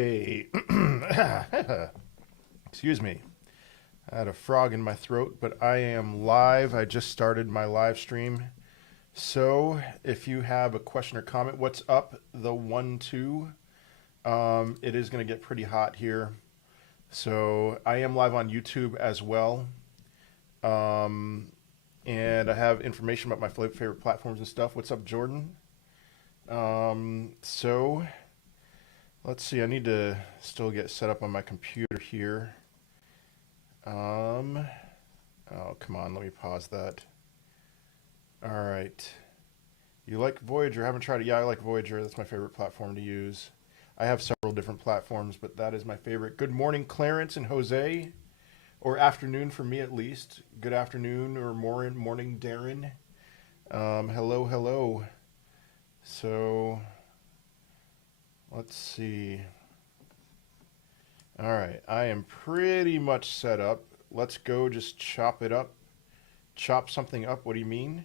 Hey, excuse me. I had a frog in my throat, but I am live. I just started my live stream. So if you have a question or comment, what's up? The 1-2. It is going to get pretty hot here. So I am live on YouTube as well. And I have information about my favorite platforms and stuff. What's up, Jordan? So let's see. I need to still get set up on my computer here. Oh, come on. Let me pause that. All right. You like Voyager? I haven't tried it. Yeah, I like Voyager. That's my favorite platform to use. I have several different platforms, but that is my favorite. Good morning, Clarence and Jose, or afternoon for me at least. Good afternoon or morning, Darren. Hello, hello. So let's see. All right, I am pretty much set up. Let's go just chop it up. Chop something up, what do you mean?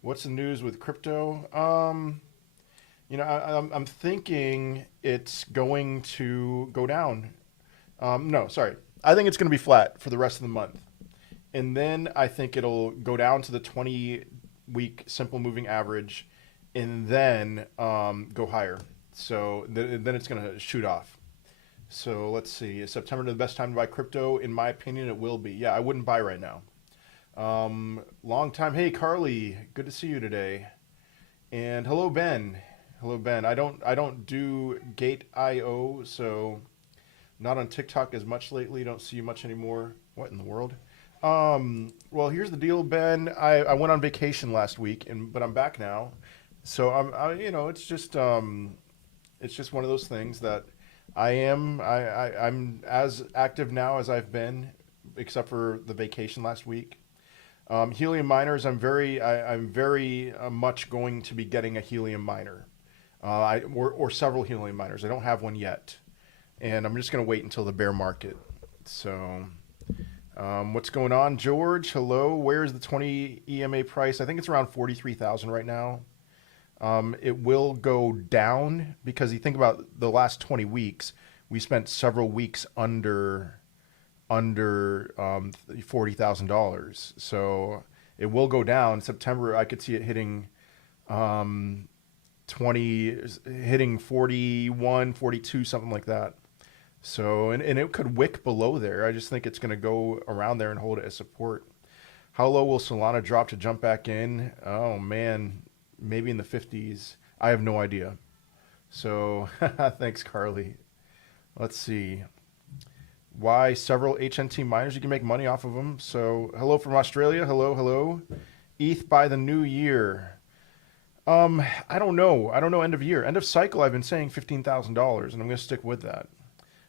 What's the news with crypto? I'm thinking it's going to go down. No, sorry. I think it's going to be flat for the rest of the month. And then I think it'll go down to the 20-week simple moving average and then go higher. So then it's going to shoot off. So let's see. Is September the best time to buy crypto? In my opinion, it will be. Yeah, I wouldn't buy right now. Long time. Hey, Carly. Good to see you today. And hello, Ben. Hello, Ben. I don't do Gate.io, so not on TikTok as much lately. Don't see you much anymore. What in the world? Well, here's the deal, Ben. I went on vacation last week, but I'm back now. So it's just one of those things that I'm as active now as I've been, except for the vacation last week. Helium miners, I'm very much going to be getting a helium miner, or several helium miners. I don't have one yet, and I'm just going to wait until the bear market. So, what's going on, George? Hello. Where's the 20 EMA price? I think it's around 43,000 right now. It will go down because you think about the last 20 weeks, we spent several weeks under $40,000. So it will go down. September, I could see it hitting 41, 42, something like that. So and it could wick below there. I just think it's going to go around there and hold it as support. How low will Solana drop to jump back in? Oh man. Maybe in the 50s. I have no idea. So thanks, Carly. Let's see. Why several HNT miners? You can make money off of them. So hello from Australia. Hello, hello. ETH by the new year. I don't know. End of year. End of cycle, I've been saying $15,000, and I'm going to stick with that.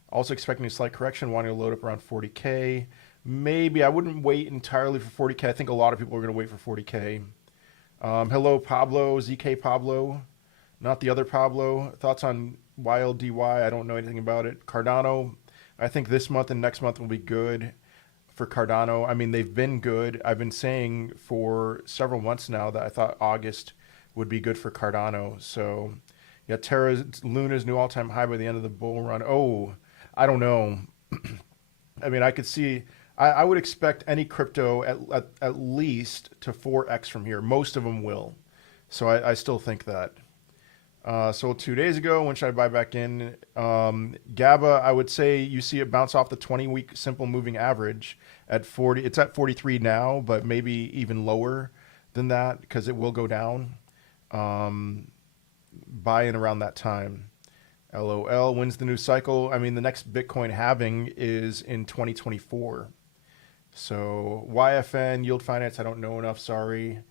Also expecting a slight correction, wanting to load up around 40K. Maybe. I wouldn't wait entirely for 40K. I think a lot of people are going to wait for 40K. Hello, Pablo, ZK Pablo, not the other Pablo. Thoughts on YLDY? I don't know anything about it. Cardano, I think this month and next month will be good for Cardano. I mean, they've been good. I've been saying for several months now that I thought August would be good for Cardano. So, yeah, Luna's new all-time high by the end of the bull run. Oh, I don't know. I mean, I could see... I would expect any crypto at least to 4x from here. Most of them will. So I still think that. So 2 days ago, when should I buy back in? GABA, I would say you see it bounce off the 20-week simple moving average at 40. It's at 43 now, but maybe even lower than that because it will go down. Buy in around that time. LOL, when's the new cycle? I mean, the next Bitcoin halving is in 2024. So YFN, yield finance, I don't know enough, sorry.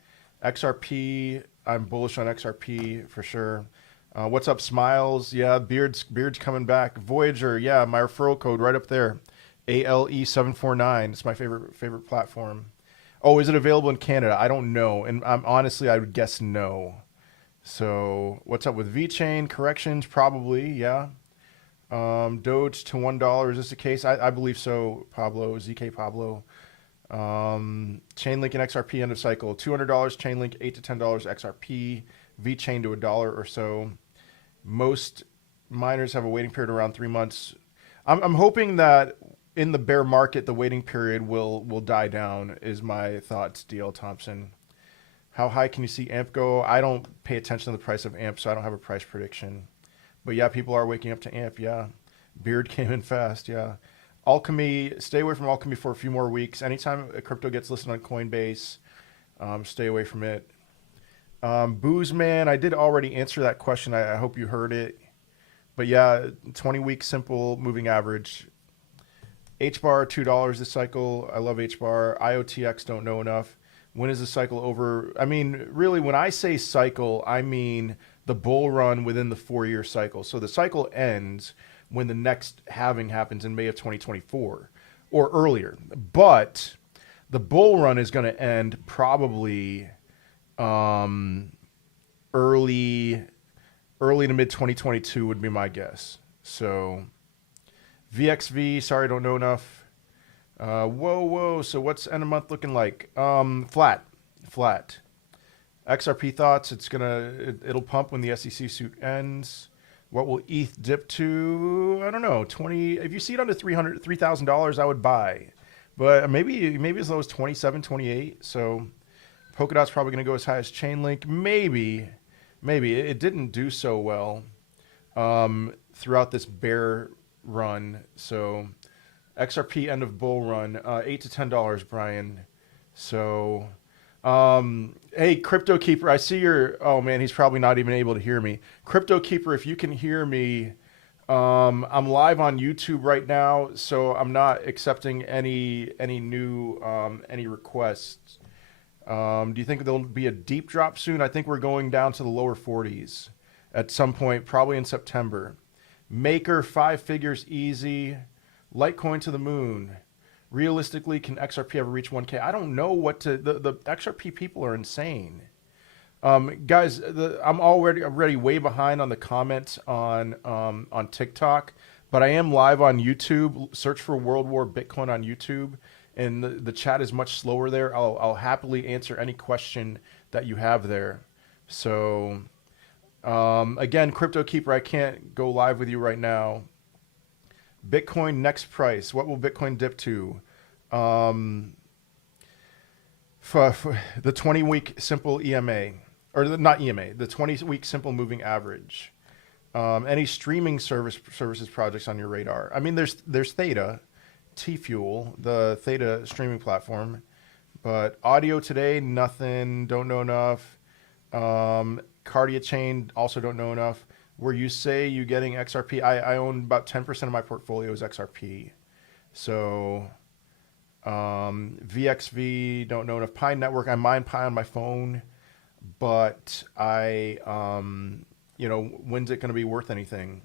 XRP, I'm bullish on XRP for sure. What's up, Smiles? Yeah, Beard's coming back. Voyager, yeah, my referral code right up there. ALE749. It's my favorite platform. Oh, is it available in Canada? I don't know. And honestly, I would guess no. So what's up with VeChain? Corrections, probably, yeah. Doge to $1. Is this the case? I believe so, Pablo, ZK Pablo. Chainlink and XRP end of cycle. $200 Chainlink, $8 to $10 XRP. VeChain to $1 or so. Most miners have a waiting period around 3 months. I'm hoping that in the bear market, the waiting period will die down. Is my thoughts, DL Thompson. How high can you see AMP go? I don't pay attention to the price of AMP, so I don't have a price prediction. But yeah, people are waking up to AMP. Yeah, Beard came in fast. Yeah, Alchemy. Stay away from Alchemy for a few more weeks. Anytime a crypto gets listed on Coinbase, stay away from it. Booze Man, I did already answer that question. I hope you heard it. But yeah, 20-week simple moving average. H-bar, $2 this cycle. I love H-bar. IOTX, don't know enough. When is the cycle over? I mean, really, when I say cycle, I mean the bull run within the 4-year cycle. So the cycle ends when the next halving happens in May of 2024 or earlier. But the bull run is going to end probably early to mid 2022 would be my guess. So VXV, sorry, don't know enough. Whoa. So what's end of month looking like? Flat. XRP thoughts. It'll pump when the SEC suit ends. What will ETH dip to? I don't know. 20. If you see it under $3,000, I would buy. But maybe as low as 27, 28. So Polkadot's probably going to go as high as Chainlink. Maybe. It didn't do so well throughout this bear run. So XRP end of bull run, $8 to $10, Brian. So, hey, Crypto Keeper, I see your, oh man, he's probably not even able to hear me. Crypto Keeper, if you can hear me, I'm live on YouTube right now, so I'm not accepting any new, any requests. Do you think there'll be a deep drop soon? I think we're going down to the lower 40s at some point, probably in September. Maker, 5 figures easy. Litecoin to the moon. Realistically, can XRP ever reach 1K? I don't know what to. The XRP people are insane. Guys, I'm already way behind on the comments on TikTok, but I am live on YouTube. Search for World War Bitcoin on YouTube, and the chat is much slower there. I'll happily answer any question that you have there. So, again, Crypto Keeper, I can't go live with you right now. Bitcoin next price. What will Bitcoin dip to? For the 20-week simple EMA, or not EMA, the 20-week simple moving average. Any streaming services projects on your radar? I mean, there's Theta, T-Fuel, the Theta streaming platform, but audio today, nothing. Don't know enough. Cardia Chain, also don't know enough. Where you say you getting XRP, I own about 10% of my portfolio is XRP. So VXV, don't know enough. Pi Network, I mine Pi on my phone, but when's it going to be worth anything?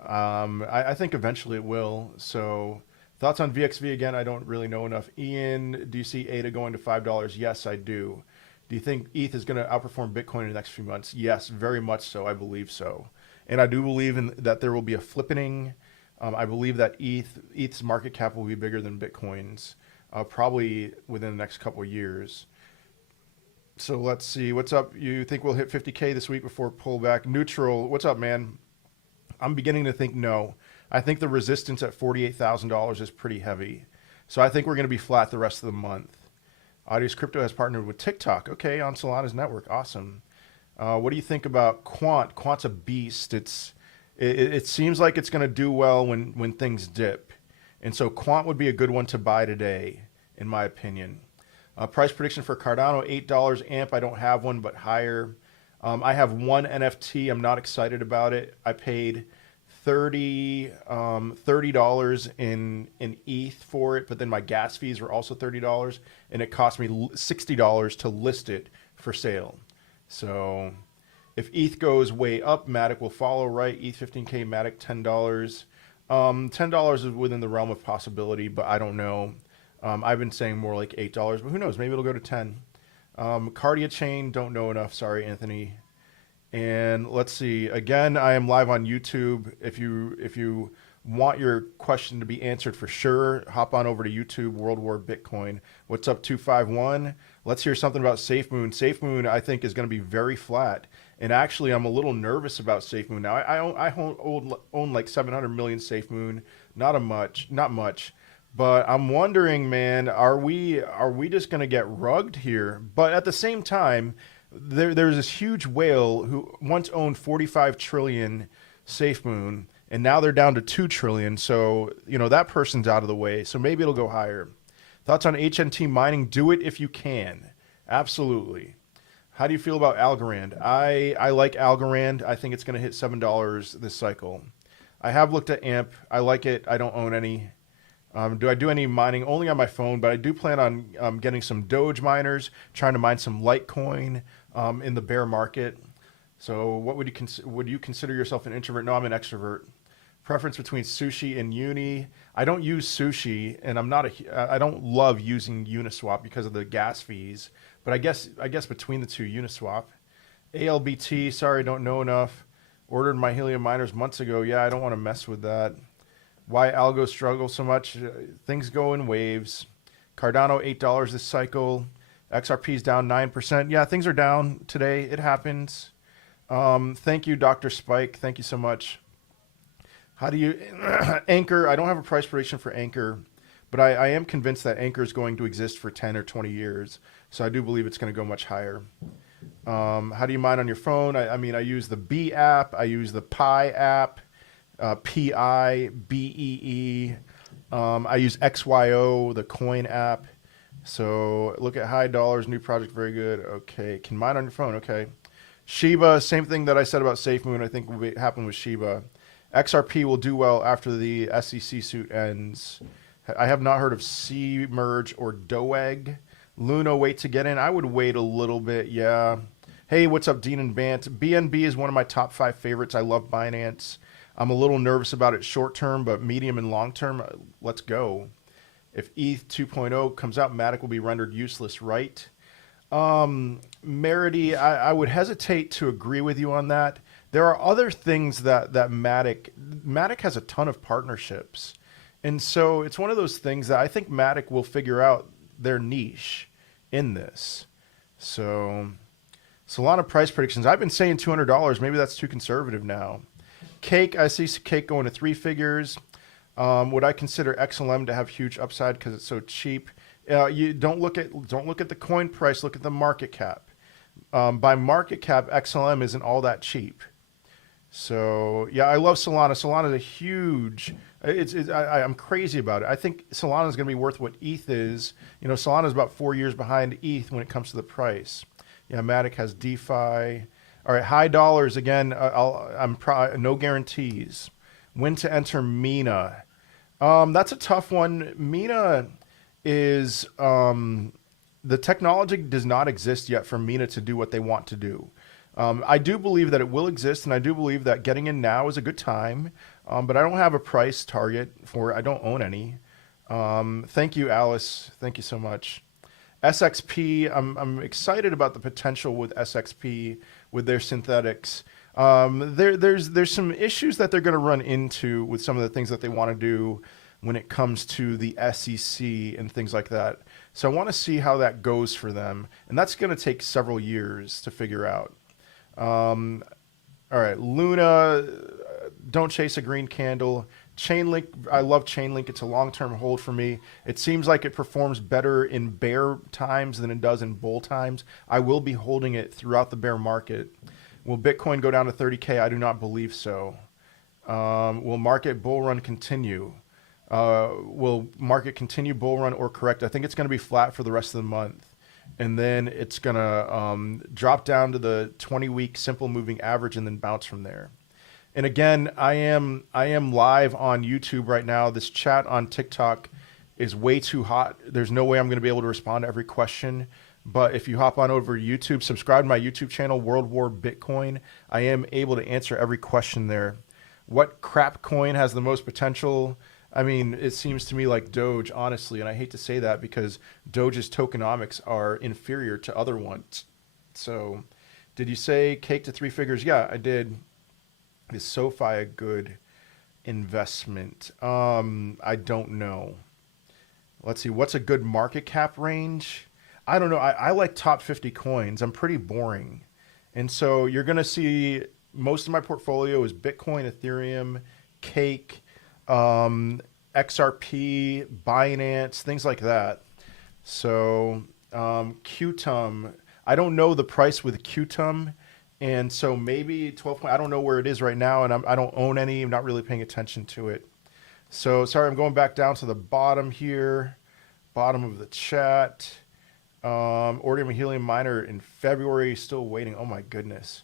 I think eventually it will. So thoughts on VXV again, I don't really know enough. Ian, do you see ADA going to $5? Yes, I do. Do you think ETH is going to outperform Bitcoin in the next few months? Yes, very much so. I believe so. And I do believe that there will be a flippening. I believe that ETH's market cap will be bigger than Bitcoin's, probably within the next couple of years. So let's see. What's up? You think we'll hit 50K this week before pullback? Neutral. What's up, man? I'm beginning to think no. I think the resistance at $48,000 is pretty heavy. So I think we're going to be flat the rest of the month. Audius Crypto has partnered with TikTok. Okay, on Solana's network. Awesome. What do you think about Quant? Quant's a beast. It seems like it's going to do well when things dip. And so Quant would be a good one to buy today, in my opinion. Price prediction for Cardano, $8 AMP. I don't have one, but higher. I have one NFT. I'm not excited about it. I paid $30 in ETH for it, but then my gas fees were also $30, and it cost me $60 to list it for sale. So if ETH goes way up, Matic will follow, right? ETH 15K, Matic $10. $10 is within the realm of possibility, but I don't know. I've been saying more like $8, but who knows? Maybe it'll go to 10. Cardia Chain, don't know enough. Sorry, Anthony. And let's see. Again, I am live on YouTube. If you want your question to be answered for sure, hop on over to YouTube, World War Bitcoin. What's up, 251? Let's hear something about SafeMoon. SafeMoon, I think, is going to be very flat. And actually, I'm a little nervous about SafeMoon now. I own like 700 million SafeMoon, not much. But I'm wondering, man, are we just gonna get rugged here? But at the same time, there's this huge whale who once owned 45 trillion SafeMoon, and now they're down to 2 trillion. So that person's out of the way. So maybe it'll go higher. Thoughts on HNT mining? Do it if you can. Absolutely. How do you feel about Algorand? I like Algorand. I think it's going to hit $7 this cycle. I have looked at AMP. I like it. I don't own any. Do I do any mining? Only on my phone, but I do plan on getting some Doge miners, trying to mine some Litecoin in the bear market. So what would you consider yourself an introvert? No, I'm an extrovert. Preference between sushi and uni. I don't use sushi, and I don't love using Uniswap because of the gas fees. But I guess between the two, Uniswap. ALBT, sorry, don't know enough. Ordered my helium miners months ago. Yeah, I don't want to mess with that. Why algo struggle so much? Things go in waves. Cardano, $8 this cycle. XRP's down 9%. Yeah, things are down today. It happens. Thank you, Dr. Spike. Thank you so much. How do you Anchor? I don't have a price prediction for Anchor, but I am convinced that Anchor is going to exist for 10 or 20 years. So I do believe it's going to go much higher. How do you mine on your phone? I mean, I use the B app. I use the Pi app, PIBEE. I use XYO, the coin app. So look at high dollars, new project, very good. Okay, can mine on your phone. Okay. Shiba, same thing that I said about SafeMoon, I think will happen with Shiba. XRP will do well after the SEC suit ends. I have not heard of C-Merge or Doeg. Luna, wait to get in. I would wait a little bit, yeah. Hey, what's up, Dean and Bant? BNB is one of my top 5 favorites. I love Binance. I'm a little nervous about it short term, but medium and long term, let's go. If ETH 2.0 comes out, Matic will be rendered useless, right? Merity, I would hesitate to agree with you on that. There are other things that Matic has a ton of partnerships. And so it's one of those things that I think Matic will figure out their niche in this. So Solana price predictions. I've been saying $200. Maybe that's too conservative now. Cake, I see Cake going to 3 figures. Would I consider XLM to have huge upside because it's so cheap? You don't look at the coin price. Look at the market cap. By market cap, XLM isn't all that cheap. So yeah, I love Solana. Solana is a huge. I'm crazy about it. I think Solana is going to be worth what ETH is. Solana is about 4 years behind ETH when it comes to the price. Yeah, Matic has DeFi. All right, high dollars again. No guarantees. When to enter Mina? That's a tough one. Mina is the technology does not exist yet for Mina to do what they want to do. I do believe that it will exist, and I do believe that getting in now is a good time. But I don't have a price target for it. I don't own any. Thank you, Alice. Thank you so much. SXP, I'm excited about the potential with SXP with their synthetics. There's some issues that they're going to run into with some of the things that they want to do when it comes to the SEC and things like that. So I want to see how that goes for them, and that's going to take several years to figure out. All right, Luna, don't chase a green candle. Chainlink, I love Chainlink. It's a long-term hold for me. It seems like it performs better in bear times than it does in bull times. I will be holding it throughout the bear market. Will Bitcoin go down to 30K? I do not believe so. Will market bull run continue? Will market continue bull run or correct? I think it's going to be flat for the rest of the month. And then it's going to drop down to the 20-week simple moving average and then bounce from there. And again, I am live on YouTube right now. This chat on TikTok is way too hot. There's no way I'm going to be able to respond to every question. But if you hop on over to YouTube, subscribe to my YouTube channel, World War Bitcoin, I am able to answer every question there. What crap coin has the most potential? I mean, it seems to me like Doge, honestly, and I hate to say that because Doge's tokenomics are inferior to other ones. So, did you say cake to 3 figures? Yeah, I did. Is SoFi a good investment? I don't know. Let's see. What's a good market cap range? I don't know. I like top 50 coins. I'm pretty boring. And so you're going to see most of my portfolio is Bitcoin, Ethereum, Cake, XRP, Binance, things like that. So Qtum, I don't know the price with Qtum, and so maybe 12. I don't know where it is right now, and I don't own any. I'm not really paying attention to it. So sorry, I'm going back down to the bottom here, bottom of the chat. Ordering a helium miner in February, still waiting. Oh my goodness,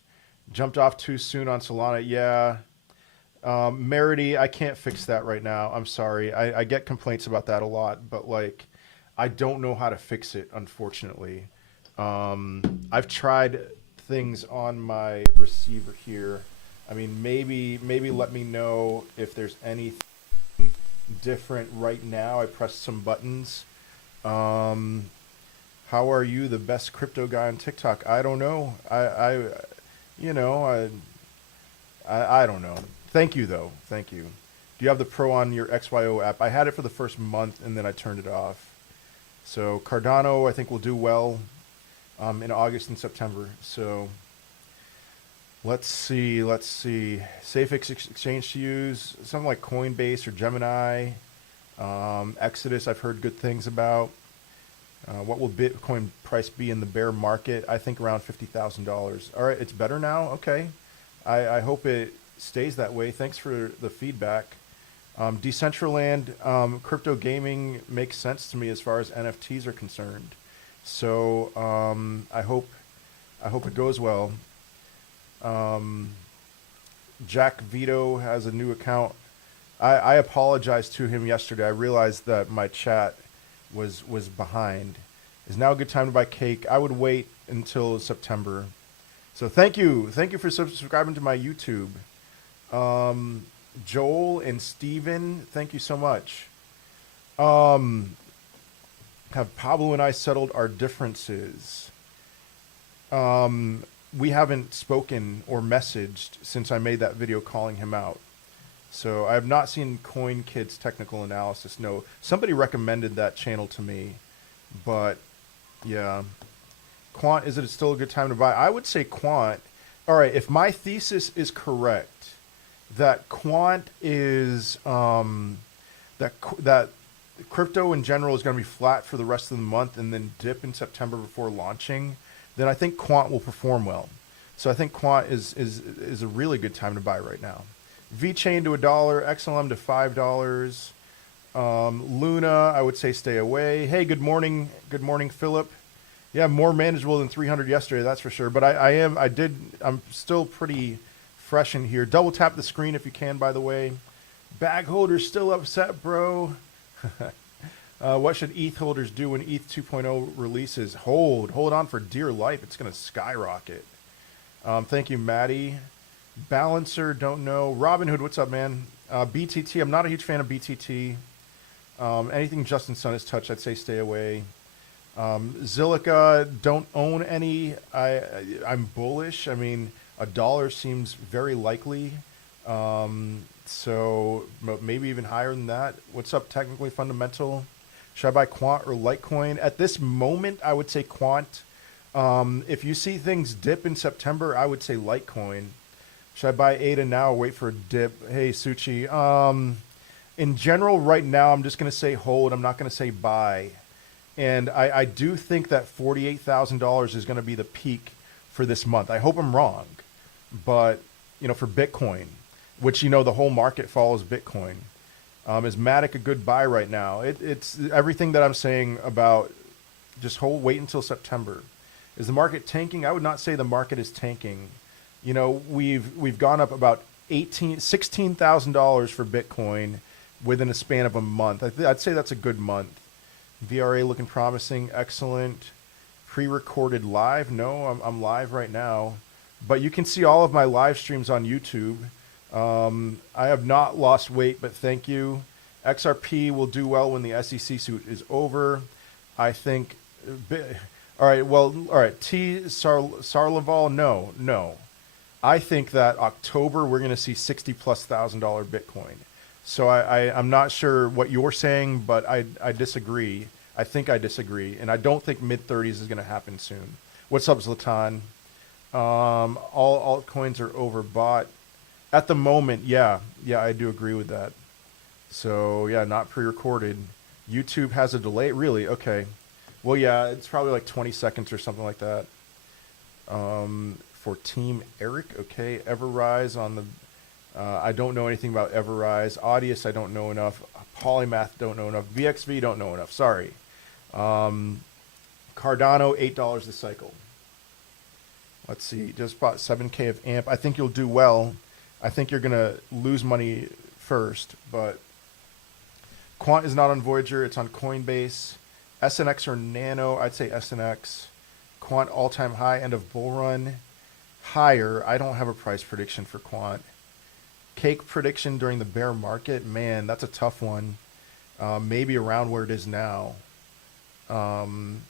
jumped off too soon on Solana. Yeah. Merity, I can't fix that right now. I'm sorry. I get complaints about that a lot, but like, I don't know how to fix it, unfortunately. I've tried things on my receiver here. I mean, maybe let me know if there's anything different right now. I pressed some buttons. How are you, the best crypto guy on TikTok? I don't know. I don't know. Thank you, though. Thank you. Do you have the Pro on your XYO app? I had it for the first month, and then I turned it off. So Cardano, I think, will do well in August and September. So let's see. Safe exchange to use, something like Coinbase or Gemini. Exodus, I've heard good things about. What will Bitcoin price be in the bear market? I think around $50,000. All right, it's better now? Okay. I hope it stays that way. Thanks for the feedback. Decentraland, crypto gaming makes sense to me as far as NFTs are concerned. So I hope it goes well. Jack Vito has a new account. I apologized to him yesterday. I realized that my chat was behind. Is now a good time to buy Cake? I would wait until September. So thank you for subscribing to my YouTube. Joel and Steven, thank you so much. Have Pablo and I settled our differences? We haven't spoken or messaged since I made that video calling him out. So I have not seen Coin Kids Technical Analysis. No, somebody recommended that channel to me, but yeah. Quant, is it still a good time to buy? I would say Quant. All right, if my thesis is correct, that Quant is that crypto in general is going to be flat for the rest of the month and then dip in September before launching, then I think Quant will perform well. So I think Quant is a really good time to buy right now. VeChain to $1, XLM to $5. Luna, I would say stay away. Hey, good morning, Philip. Yeah, more manageable than 300 yesterday, that's for sure. But I'm still pretty fresh in here. Double tap the screen if you can, by the way. Bag holders still upset, bro. What should ETH holders do when ETH 2.0 releases? Hold on for dear life. It's going to skyrocket. Thank you, Maddie. Balancer, don't know. Robinhood, what's up, man? BTT, I'm not a huge fan of BTT. Anything Justin Sun has touched, I'd say stay away. Zilliqa, don't own any. I'm bullish. I mean, $1 seems very likely. So maybe even higher than that. What's up, technically fundamental? Should I buy Quant or Litecoin? At this moment, I would say Quant. If you see things dip in September, I would say Litecoin. Should I buy ADA now or wait for a dip? Hey, Suchi. In general, right now, I'm just going to say hold. I'm not going to say buy. And I do think that $48,000 is going to be the peak for this month. I hope I'm wrong. But, for Bitcoin, which, the whole market follows Bitcoin. Is Matic a good buy right now? It's everything that I'm saying about just wait until September. Is the market tanking? I would not say the market is tanking. We've gone up about $16,000 for Bitcoin within a span of a month. I'd say that's a good month. VRA looking promising, excellent. Pre-recorded live? No, I'm live right now. But you can see all of my live streams on YouTube. I have not lost weight, but thank you. XRP will do well when the SEC suit is over. I think. All right. T. Sarlaval, no. I think that October we're going to see $60,000+ Bitcoin. So I'm not sure what you're saying, but I disagree. I think I disagree, and I don't think mid-30s is going to happen soon. What's up, Zlatan? All altcoins are overbought at the moment. Yeah, I do agree with that. So yeah, not pre-recorded. YouTube has a delay. Really? Okay. Well, yeah, it's probably like 20 seconds or something like that. For Team Eric, okay. Everrise on the. I don't know anything about Everrise. Audius, I don't know enough. Polymath, don't know enough. VXV, don't know enough. Sorry. Cardano, $8 this cycle. Let's see. Just bought 7K of AMP. I think you'll do well. I think you're gonna lose money first, but Quant is not on Voyager. It's on Coinbase. SNX or Nano. I'd say SNX. Quant all-time high, end of bull run. Higher. I don't have a price prediction for Quant. Cake prediction during the bear market. Man, that's a tough one. Maybe around where it is now. Man,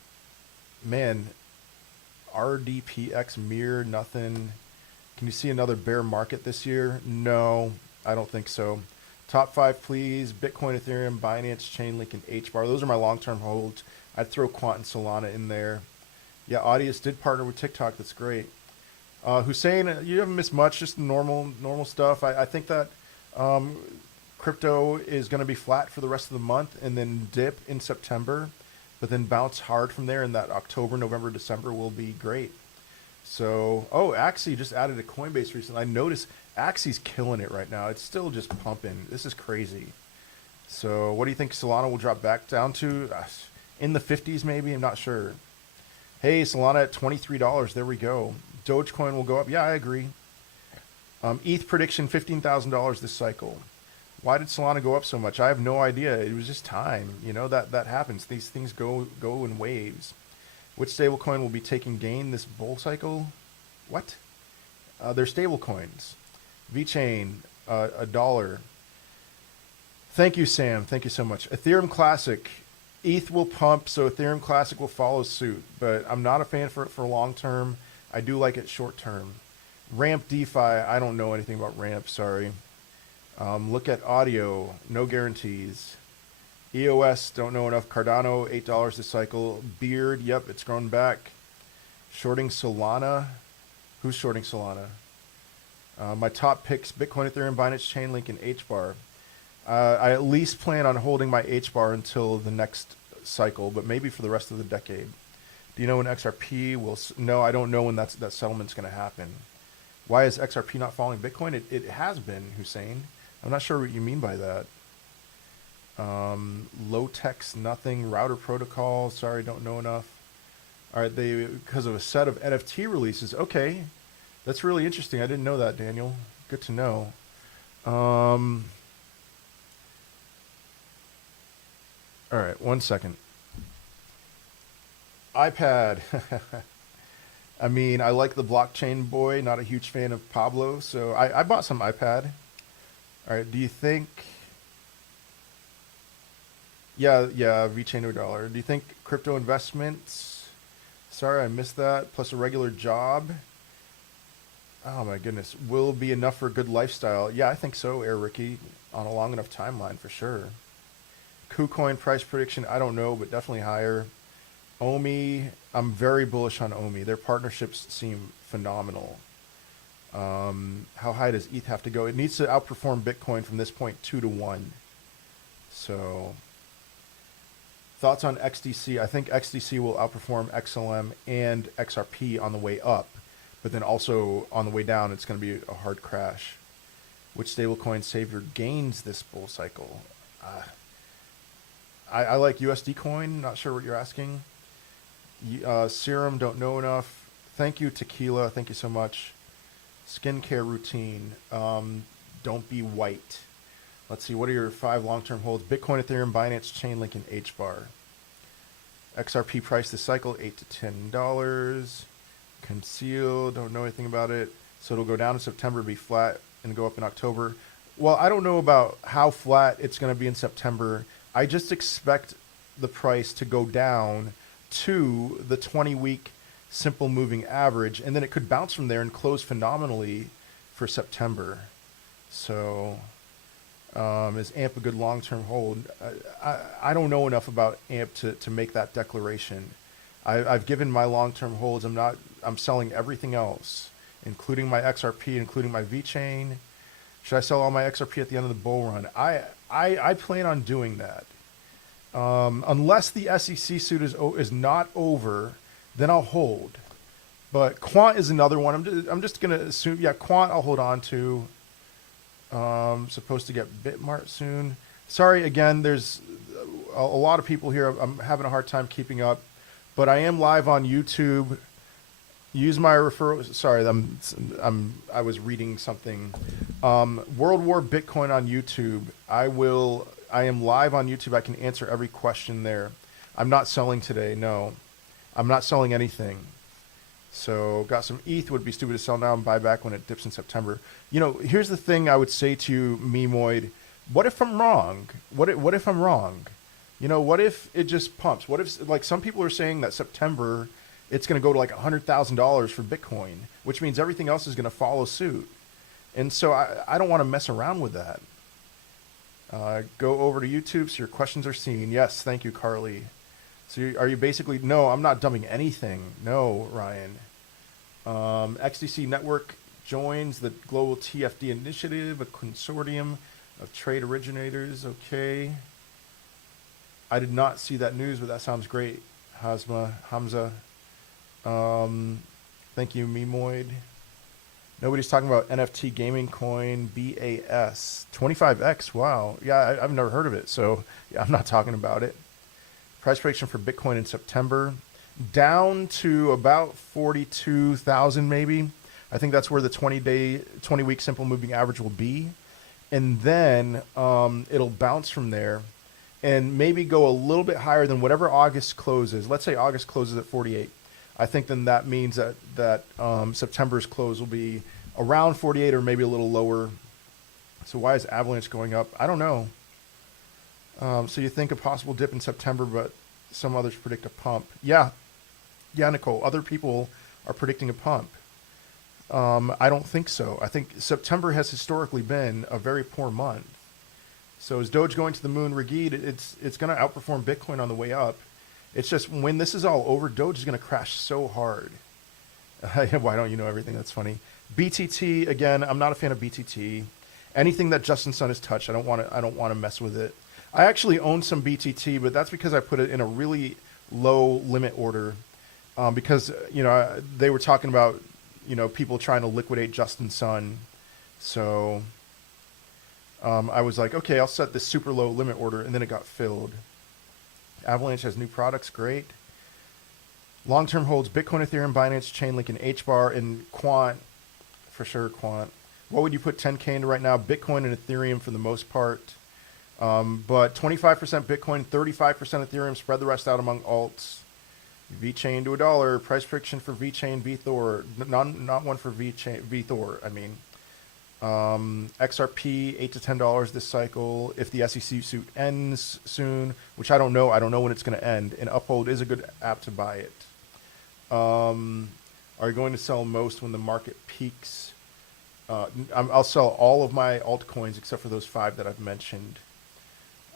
RDPX mirror, nothing. Can you see another bear market this year? No, I don't think so. Top 5, please. Bitcoin, Ethereum, Binance, Chainlink, and HBAR. Those are my long-term holds. I'd throw Quant and Solana in there. Yeah, Audius did partner with TikTok. That's great. Hussein, you haven't missed much, just normal stuff. I think that crypto is going to be flat for the rest of the month and then dip in September, but then bounce hard from there, and that October, November, December will be great. So, Axie just added a Coinbase recently. I noticed Axie's killing it right now. It's still just pumping. This is crazy. So, what do you think Solana will drop back down to? In the 50s maybe? I'm not sure. Hey, Solana at $23. There we go. Dogecoin will go up. Yeah, I agree. ETH prediction, $15,000 this cycle. Why did Solana go up so much? I have no idea. It was just time. You know, that happens. These things go in waves. Which stablecoin will be taking gain this bull cycle? What? They're stablecoins. VeChain, $1. Thank you, Sam. Thank you so much. Ethereum Classic. ETH will pump, so Ethereum Classic will follow suit. But I'm not a fan for long term. I do like it short term. Ramp DeFi. I don't know anything about Ramp. Sorry. Look at audio. No guarantees. EOS, don't know enough. Cardano, $8 this cycle. Beard, yep, it's grown back. Shorting Solana. Who's shorting Solana? My top picks, Bitcoin, Ethereum, Binance, Chainlink, and HBAR. I at least plan on holding my HBAR until the next cycle, but maybe for the rest of the decade. Do you know when XRP will... No, I don't know when that settlement's going to happen. Why is XRP not following Bitcoin? It has been, Hussein. I'm not sure what you mean by that. Low text, nothing. Router protocol. Sorry, don't know enough. All right, because of a set of NFT releases. Okay, that's really interesting. I didn't know that, Daniel. Good to know. All right, 1 second. iPad. I mean, I like the blockchain boy. Not a huge fan of Pablo, so I bought some iPad. All right, do you think... Yeah, VeChain $1. Do you think crypto investments, sorry I missed that, plus a regular job, oh my goodness, will be enough for a good lifestyle? Yeah, I think so, Air Ricky, on a long enough timeline for sure. KuCoin price prediction, I don't know, but definitely higher. Omi, I'm very bullish on Omi. Their partnerships seem phenomenal. How high does ETH have to go? It needs to outperform Bitcoin from this point 2 to 1. So... Thoughts on XDC? I think XDC will outperform XLM and XRP on the way up, but then also on the way down, it's going to be a hard crash. Which stablecoin saved your gains this bull cycle? I like USD coin. Not sure what you're asking. Serum, don't know enough. Thank you, Tequila. Thank you so much. Skincare routine. Don't be white. Let's see, what are your 5 long-term holds? Bitcoin, Ethereum, Binance, Chainlink, and HBAR. XRP price this cycle, $8 to $10. Conceal, don't know anything about it. So it'll go down in September, be flat, and go up in October. Well, I don't know about how flat it's going to be in September. I just expect the price to go down to the 20-week simple moving average, and then it could bounce from there and close phenomenally for September. So... is AMP a good long-term hold? I don't know enough about AMP to make that declaration. I've given my long-term holds. I'm selling everything else, including my XRP, including my VeChain. Should I sell all my XRP at the end of the bull run? I plan on doing that. Unless the SEC suit is not over, then I'll hold. But Quant is another one. I'm just going to assume, yeah, Quant I'll hold on to. Supposed to get Bitmart soon. Sorry, again, there's a lot of people here. I'm having a hard time keeping up. But I am live on YouTube. Use my referral. Sorry, I was reading something. World War Bitcoin on YouTube. I am live on YouTube. I can answer every question there. I'm not selling today. No, I'm not selling anything. So got some ETH. Would be stupid to sell now and buy back when it dips in September. You know, here's the thing I would say to you, Memoid. What if I'm wrong? What if I'm wrong? You know, what if it just pumps? What if, like, some people are saying that September it's going to go to like $100,000 for Bitcoin, which means everything else is going to follow suit. And so I don't want to mess around with that. Go over to YouTube so your questions are seen. Yes, thank you, Carly. So are you basically, no, I'm not dumping anything. No, Ryan. XDC Network joins the Global TFD Initiative, a consortium of trade originators. Okay. I did not see that news, but that sounds great. Hamza. Thank you, Memoid. Nobody's talking about NFT gaming coin, BAS. 25X, wow. Yeah, I've never heard of it, so yeah, I'm not talking about it. Price prediction for Bitcoin in September. Down to about 42,000 maybe. I think that's where the 20-week simple moving average will be. And then it'll bounce from there and maybe go a little bit higher than whatever August closes. Let's say August closes at 48. I think then that means that September's close will be around 48 or maybe a little lower. So why is Avalanche going up? I don't know. So you think a possible dip in September, but some others predict a pump. Yeah, Nicole. Other people are predicting a pump. I don't think so. I think September has historically been a very poor month. So is Doge going to the moon, Regid? It's going to outperform Bitcoin on the way up. It's just when this is all over, Doge is going to crash so hard. Why don't you know everything? That's funny. BTT, again, I'm not a fan of BTT. Anything that Justin Sun has touched, I don't want to mess with it. I actually own some BTT, but that's because I put it in a really low limit order because, they were talking about, people trying to liquidate Justin Sun. So I was like, okay, I'll set this super low limit order, and then it got filled. Avalanche has new products, great. Long-term holds Bitcoin, Ethereum, Binance, Chainlink, and HBAR, and Quant, for sure, Quant. What would you put 10K into right now? Bitcoin and Ethereum for the most part. But 25% Bitcoin, 35% Ethereum, spread the rest out among alts. VeChain to $1. Price prediction for VeChain, VThor. Not one for VThor, I mean. XRP, $8 to $10 this cycle. If the SEC suit ends soon, which I don't know. I don't know when it's going to end. And Uphold is a good app to buy it. Are you going to sell most when the market peaks? I'll sell all of my altcoins except for those 5 that I've mentioned.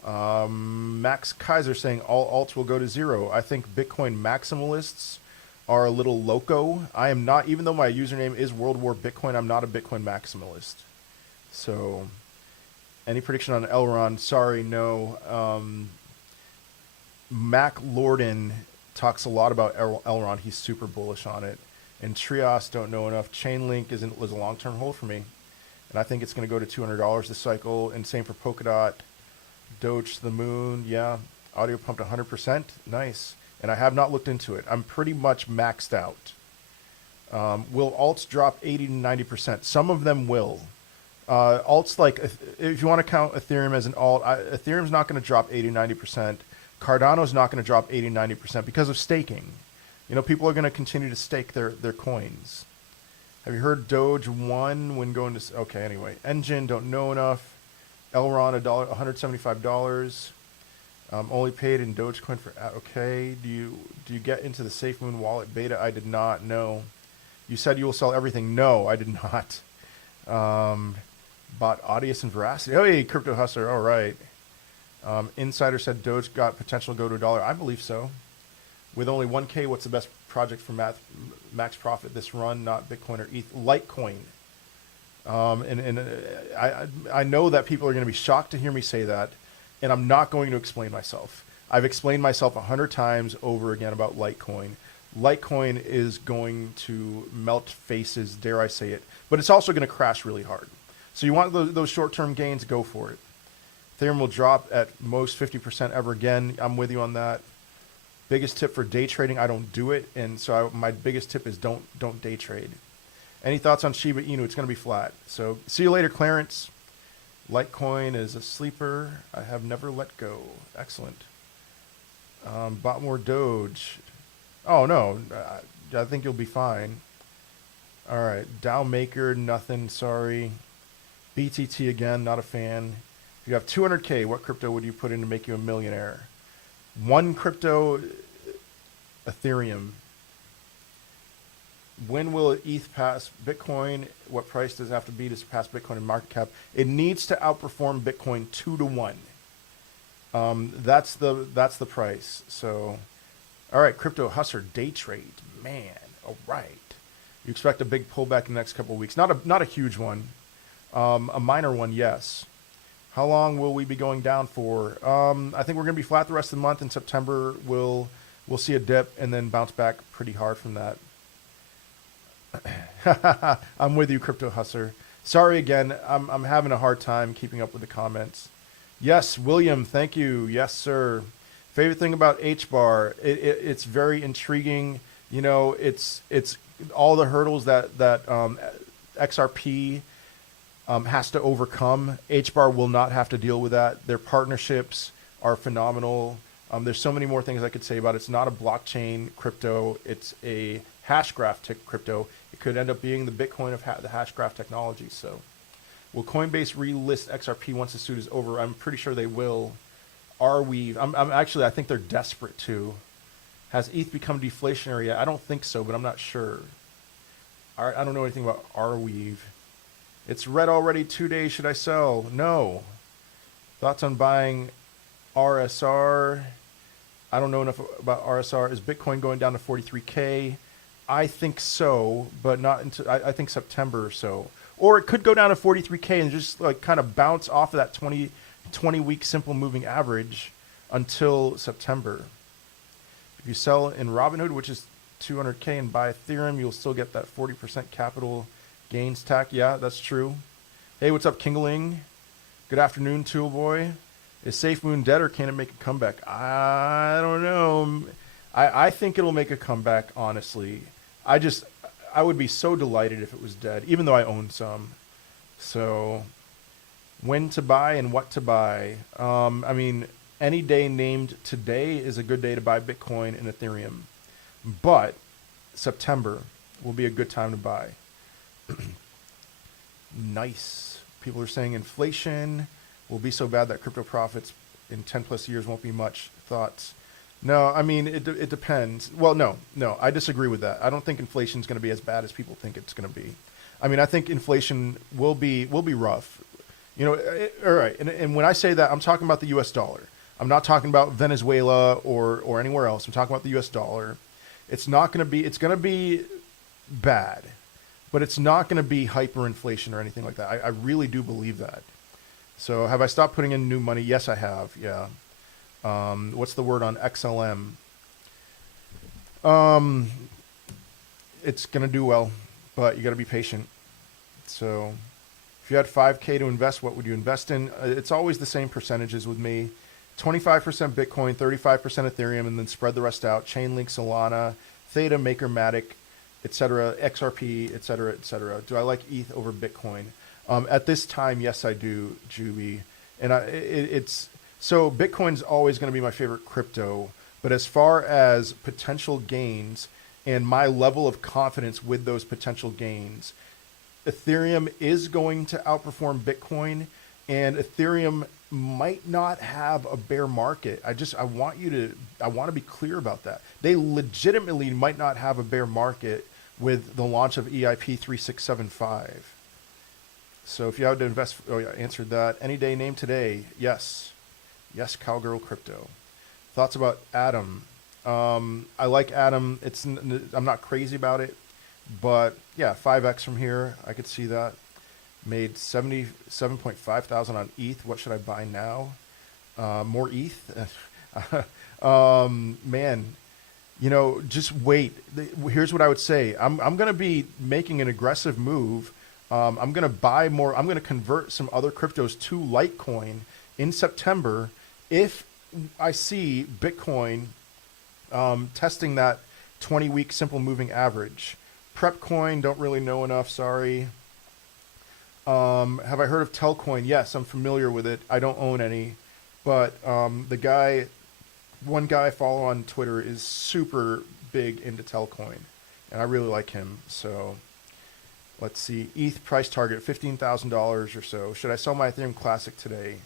Max Kaiser saying all alts will go to 0. I think Bitcoin maximalists are a little loco. I am not, even though my username is World War Bitcoin, I'm not a Bitcoin maximalist. So, any prediction on Elron? Sorry, no. Mac Lorden talks a lot about Elron. He's super bullish on it. And Trios don't know enough. Chainlink was a long-term hold for me. And I think it's going to go to $200 this cycle. And same for Polkadot. Doge to the moon. Yeah. Audio pumped 100%. Nice. And I have not looked into it. I'm pretty much maxed out. Will alts drop 80 to 90%? Some of them will. Alts, like, if you want to count Ethereum as an alt, Ethereum's not going to drop 80 to 90%. Cardano's not going to drop 80 to 90% because of staking. People are going to continue to stake their coins. Have you heard Doge won when going to... Okay, anyway. Engine, don't know enough. Elron, $175. Only paid in Dogecoin for... Okay. Do you get into the SafeMoon wallet beta? I did not. No. You said you will sell everything. No, I did not. Bought Audius and Veracity. Oh, hey, Crypto Hustler. All right. Insider said Doge got potential to go to $1. I believe so. With only 1K, what's the best project for max profit this run? Not Bitcoin or ETH. Litecoin. I know that people are going to be shocked to hear me say that, and I'm not going to explain myself. I've explained myself 100 times over again about Litecoin. Litecoin is going to melt faces, dare I say it, but it's also going to crash really hard. So you want those short-term gains, go for it. Ethereum will drop at most 50% ever again. I'm with you on that. Biggest tip for day trading, I don't do it, and so my biggest tip is don't day trade. Any thoughts on Shiba Inu? It's going to be flat. So see you later, Clarence. Litecoin is a sleeper. I have never let go. Excellent. Bought more Doge. Oh, no. I think you'll be fine. All right. Dow Maker, nothing. Sorry. BTT again, not a fan. If you have 200K, what crypto would you put in to make you a millionaire? One crypto, Ethereum. When will ETH pass Bitcoin? What price does it have to be to surpass Bitcoin in market cap? It needs to outperform Bitcoin 2 to 1. That's the price. So, all right, crypto hustler day trade, man. All right, you expect a big pullback in the next couple of weeks? Not a huge one, a minor one, yes. How long will we be going down for? I think we're going to be flat the rest of the month. In September, we'll see a dip and then bounce back pretty hard from that. I'm with you, Crypto Hustler. Sorry again. I'm having a hard time keeping up with the comments. Yes, William, thank you. Yes, sir. Favorite thing about HBAR, it's very intriguing. You know, it's all the hurdles that XRP has to overcome. HBAR will not have to deal with that. Their partnerships are phenomenal. There's so many more things I could say about it. It's not a blockchain crypto. It's a hash graph crypto. It could end up being the Bitcoin of the hash graph technology. So will Coinbase relist XRP once the suit is over? I'm pretty sure they will. Arweave. I think they're desperate too. Has ETH become deflationary yet? I don't think so, but I'm not sure. I don't know anything about Arweave. It's red already 2 days. Should I sell? No. Thoughts on buying RSR? I don't know enough about RSR. Is Bitcoin going down to 43K? I think so, but not until I think September or so. Or it could go down to 43K and just like kind of bounce off of that 20-week simple moving average until September. If you sell in Robinhood, which is 200K, and buy Ethereum, you'll still get that 40% capital gains tax. Yeah, that's true. Hey, what's up, Kingling? Good afternoon, Tool Boy. Is Safe Moon dead or can it make a comeback? I don't know. I think it'll make a comeback, honestly. I would be so delighted if it was dead, even though I own some. So when to buy and what to buy. I mean, any day named today is a good day to buy Bitcoin and Ethereum. But September will be a good time to buy. Nice. People are saying inflation will be so bad that crypto profits in 10 plus years won't be much. Thoughts? No, I mean, it depends. Well, no, I disagree with that. I don't think inflation is going to be as bad as people think it's going to be. I mean, I think inflation will be rough. You know, all right. And when I say that, I'm talking about the U.S. dollar. I'm not talking about Venezuela or anywhere else. I'm talking about the U.S. dollar. It's going to be bad, but it's not going to be hyperinflation or anything like that. I really do believe that. So have I stopped putting in new money? Yes, I have. Yeah. What's the word on XLM? It's going to do well, but you got to be patient. So if you had 5K to invest, what would you invest in? It's always the same percentages with me. 25% Bitcoin, 35% Ethereum, and then spread the rest out. Chainlink, Solana, Theta, Maker, Matic, etc., XRP, etc., etc. Do I like ETH over Bitcoin? At this time, yes, I do, Juby. And so Bitcoin's always going to be my favorite crypto. But as far as potential gains and my level of confidence with those potential gains, Ethereum is going to outperform Bitcoin, and Ethereum might not have a bear market. I want to be clear about that. They legitimately might not have a bear market with the launch of EIP 3675. So if you had to invest, answered that. Any day named today, yes. Yes, Cowgirl Crypto. Thoughts about Atom? I like Atom. I'm not crazy about it, but yeah, 5x from here. I could see that. Made 77.5 thousand on ETH. What should I buy now? More ETH? Man, just wait. Here's what I would say. I'm going to be making an aggressive move. I'm going to buy more. I'm going to convert some other cryptos to Litecoin in September if I see Bitcoin testing that 20-week simple moving average. Prepcoin, don't really know enough. Sorry. Have I heard of Telcoin? Yes, I'm familiar with it. I don't own any, but one guy I follow on Twitter is super big into Telcoin, and I really like him. So let's see. ETH price target $15,000 or so. Should I sell my Ethereum Classic today?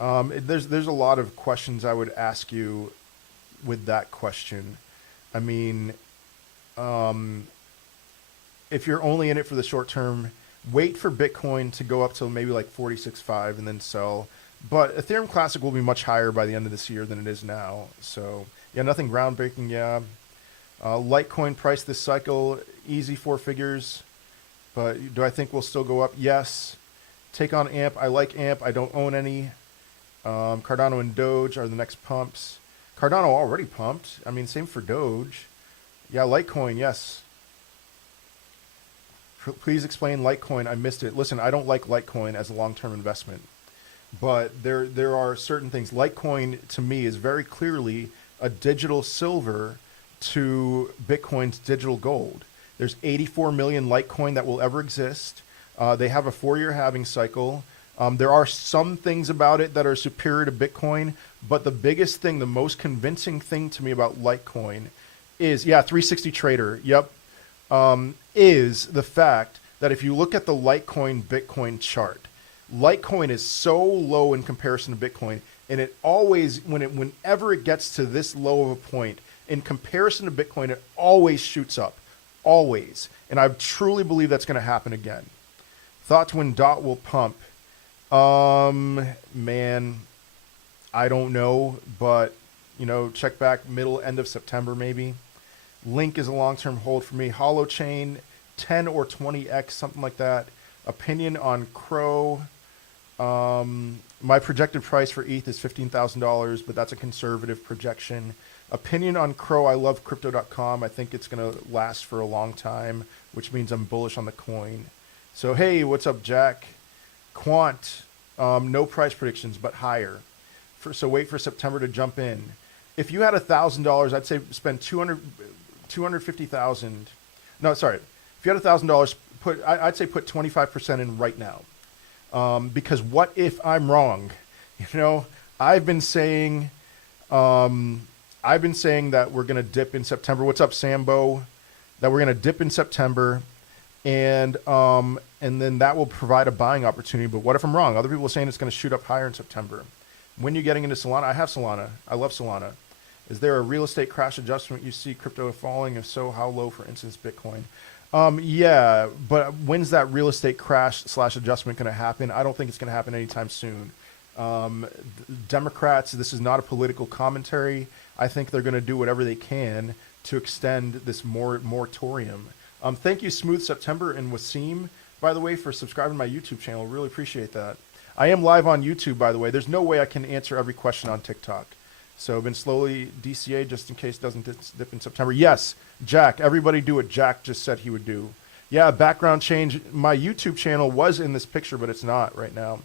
There's a lot of questions I would ask you with that question. I mean, if you're only in it for the short term, wait for Bitcoin to go up to maybe like 46.5 and then sell. But Ethereum Classic will be much higher by the end of this year than it is now. So yeah, nothing groundbreaking. Yeah, Litecoin price this cycle easy 4 figures. But do I think we'll still go up? Yes. Take on AMP. I like AMP. I don't own any. Cardano and Doge are the next pumps. Cardano already pumped. I mean, same for Doge. Yeah, Litecoin, yes. Please explain Litecoin. I missed it. Listen, I don't like Litecoin as a long-term investment. But there are certain things. Litecoin, to me, is very clearly a digital silver to Bitcoin's digital gold. There's 84 million Litecoin that will ever exist. They have a 4-year halving cycle. There are some things about it that are superior to Bitcoin, but the biggest thing, the most convincing thing to me about Litecoin is, 360 Trader, yep, is the fact that if you look at the Litecoin Bitcoin chart, Litecoin is so low in comparison to Bitcoin, and it always, whenever it gets to this low of a point, in comparison to Bitcoin, it always shoots up, always. And I truly believe that's going to happen again. Thoughts when DOT will pump? Man, I don't know, but check back end of September maybe. Link is a long-term hold for me. Holochain, 10 or 20x, something like that. Opinion on Crow. My projected price for ETH is $15,000, but that's a conservative projection. Opinion on Crow, I love crypto.com. I think it's going to last for a long time, which means I'm bullish on the coin. So, hey, what's up, Jack? Quant, no price predictions, but higher. So wait for September to jump in. If you had $1,000, I'd say spend 250,000. No, sorry. If you had $1,000, I'd say put 25% in right now. Because what if I'm wrong? I've been saying that we're going to dip in September. What's up, Sambo? That we're going to dip in September, and then that will provide a buying opportunity. But what if I'm wrong? Other people are saying it's going to shoot up higher in September. When you're getting into Solana, I have Solana. I love Solana. Is there a real estate crash adjustment you see crypto falling? If so, how low, for instance, Bitcoin? Yeah, but when's that real estate crash / adjustment going to happen? I don't think it's going to happen anytime soon. Democrats, this is not a political commentary. I think they're going to do whatever they can to extend this moratorium. Thank you, Smooth September and Wasim, by the way, for subscribing to my YouTube channel. Really appreciate that. I am live on YouTube, by the way. There's no way I can answer every question on TikTok. So I've been slowly DCA just in case it doesn't dip in September. Yes, Jack, everybody do what Jack just said he would do. Yeah, background change. My YouTube channel was in this picture, but it's not right now.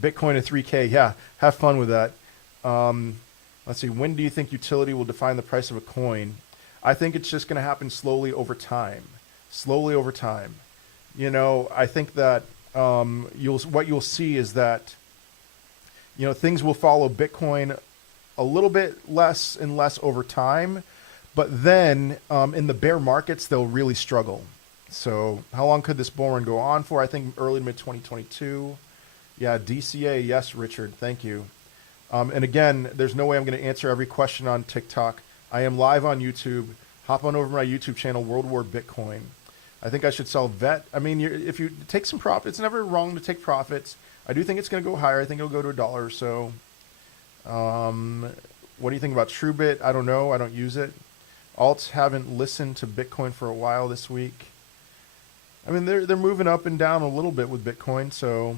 Bitcoin at 3K. Yeah, have fun with that. Let's see. When do you think utility will define the price of a coin? I think it's just going to happen slowly over time. Slowly over time. I think that what you'll see is that things will follow Bitcoin a little bit less and less over time, but then in the bear markets they'll really struggle. So how long could this bull run go on for? I think early to mid 2022. Yeah, DCA, yes, Richard, thank you. And again, there's no way I'm going to answer every question on TikTok. I am live on YouTube. Hop on over to my YouTube channel, World War Bitcoin. I think I should sell VET. I mean, if you take some profits, it's never wrong to take profits. I do think it's going to go higher. I think it'll go to $1 or so. What do you think about TrueBit? I don't know. I don't use it. Alts haven't listened to Bitcoin for a while this week. I mean, they're moving up and down a little bit with Bitcoin. So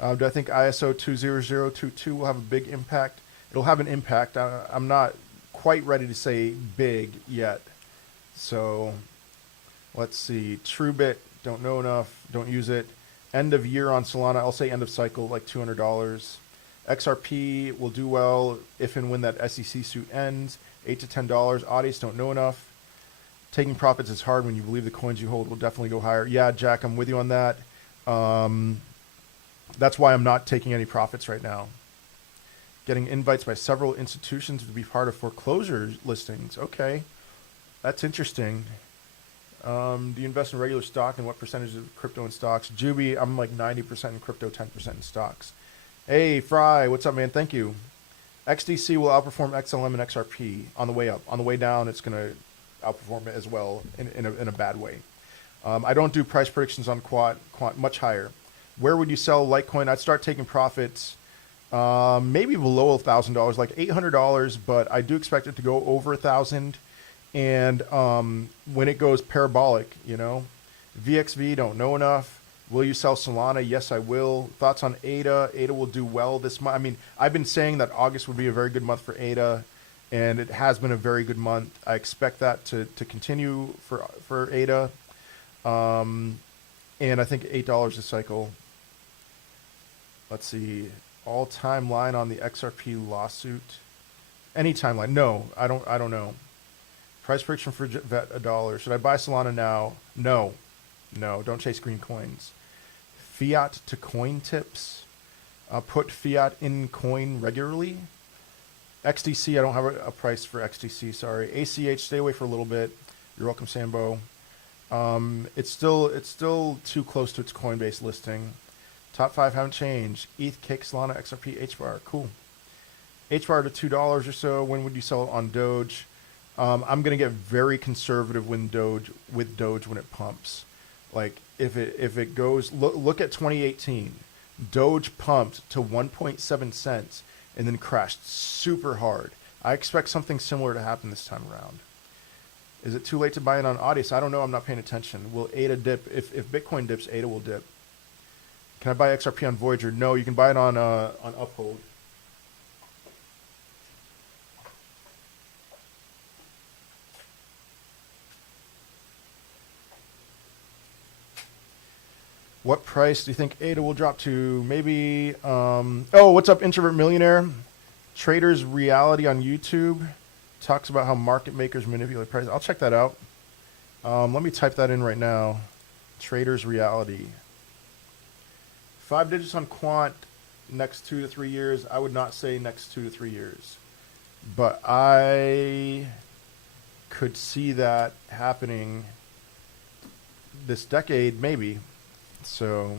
do I think ISO 20022 will have a big impact? It'll have an impact. I'm not quite ready to say big yet. So let's see. TrueBit, don't know enough. Don't use it. End of year on Solana, I'll say end of cycle, like $200. XRP will do well if and when that SEC suit ends. $8 to $10. Audience, don't know enough. Taking profits is hard when you believe the coins you hold will definitely go higher. Yeah, Jack, I'm with you on that. That's why I'm not taking any profits right now. Getting invites by several institutions to be part of foreclosure listings. Okay, that's interesting. Do you invest in regular stock, and what percentage of crypto and stocks? Juby, I'm like 90% in crypto, 10% in stocks. Hey, Fry, what's up, man? Thank you. XDC will outperform XLM and XRP on the way up. On the way down, it's going to outperform it as well in a bad way. I don't do price predictions on Quant much higher. Where would you sell Litecoin? I'd start taking profits maybe below $1,000, like $800, but I do expect it to go over $1,000. And when it goes parabolic, you know, VXV, don't know enough. Will you sell Solana? Yes, I will. Thoughts on ADA? ADA will do well this month. I mean, I've been saying that August would be a very good month for ADA, and it has been a very good month. I expect that to continue for ADA. And I think $8 a cycle. Let's see. All timeline on the XRP lawsuit. Any timeline? No, I don't know. Price prediction for VET $1. Should I buy Solana now? No. No, don't chase green coins. Fiat to coin tips. Put fiat in coin regularly. XDC, I don't have a price for XDC, sorry. ACH, stay away for a little bit. You're welcome, Sambo. It's still too close to its Coinbase listing. Top 5 haven't changed. ETH, Cake, Solana, XRP, HBAR. Cool. HBAR to $2 or so. When would you sell it on Doge? I'm going to get very conservative with Doge when it pumps. Like if it goes, look at 2018. Doge pumped to 1.7 cents and then crashed super hard. I expect something similar to happen this time around. Is it too late to buy it on Audius? I don't know. I'm not paying attention. Will ADA dip? If Bitcoin dips, ADA will dip. Can I buy XRP on Voyager? No, you can buy it on Uphold. What price do you think ADA will drop to? Maybe, oh, what's up, Introvert Millionaire? Traders Reality on YouTube talks about how market makers manipulate prices. I'll check that out. Let me type that in right now. Traders Reality. 5 digits on Quant next 2 to 3 years. I would not say next 2 to 3 years. But I could see that happening this decade, maybe. So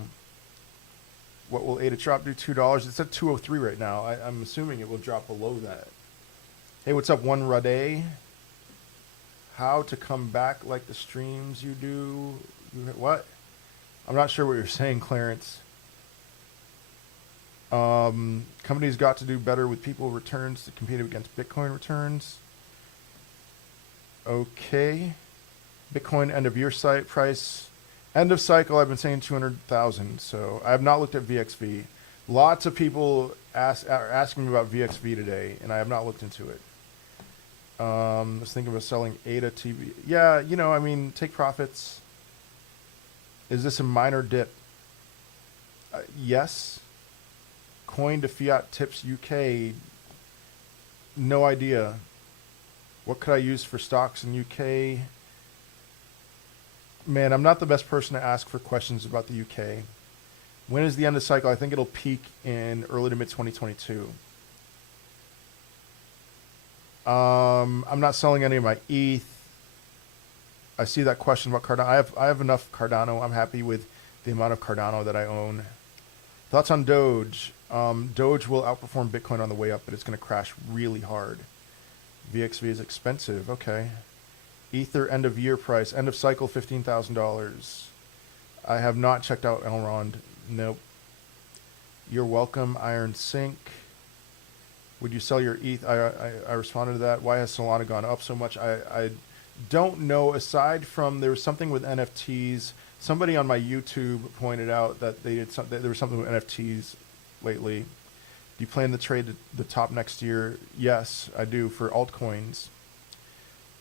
what will ADA drop to? $2? It's at 203 right now. I'm assuming it will drop below that. Hey, what's up, One Rade? How to come back like the streams you do? What? I'm not sure what you're saying, Clarence. Companies got to do better with people returns to compete against Bitcoin returns. Okay. Bitcoin end of year site price. End of cycle, I've been saying 200,000. So I have not looked at VXV. Lots of people are asking me about VXV today, and I have not looked into it. I was thinking about selling ADA TV. Yeah, you know, I mean, take profits. Is this a minor dip? Yes. Coin to fiat tips UK. No idea. What could I use for stocks in UK? Man, I'm not the best person to ask for questions about the UK. When is the end of cycle? I think it'll peak in early to mid 2022. I'm not selling any of my ETH. I see that question about Cardano. I have enough Cardano. I'm happy with the amount of Cardano that I own. Thoughts on Doge? Doge will outperform Bitcoin on the way up, but it's going to crash really hard. VXV is expensive. Okay. Ether end of year price. End of cycle $15,000. I have not checked out Elrond. Nope. You're welcome, Iron Sink. Would you sell your ETH? I responded to that. Why has Solana gone up so much? I don't know. Aside from there was something with NFTs. Somebody on my YouTube pointed out that they did something. There was something with NFTs lately. Do you plan to trade the top next year? Yes, I do for altcoins.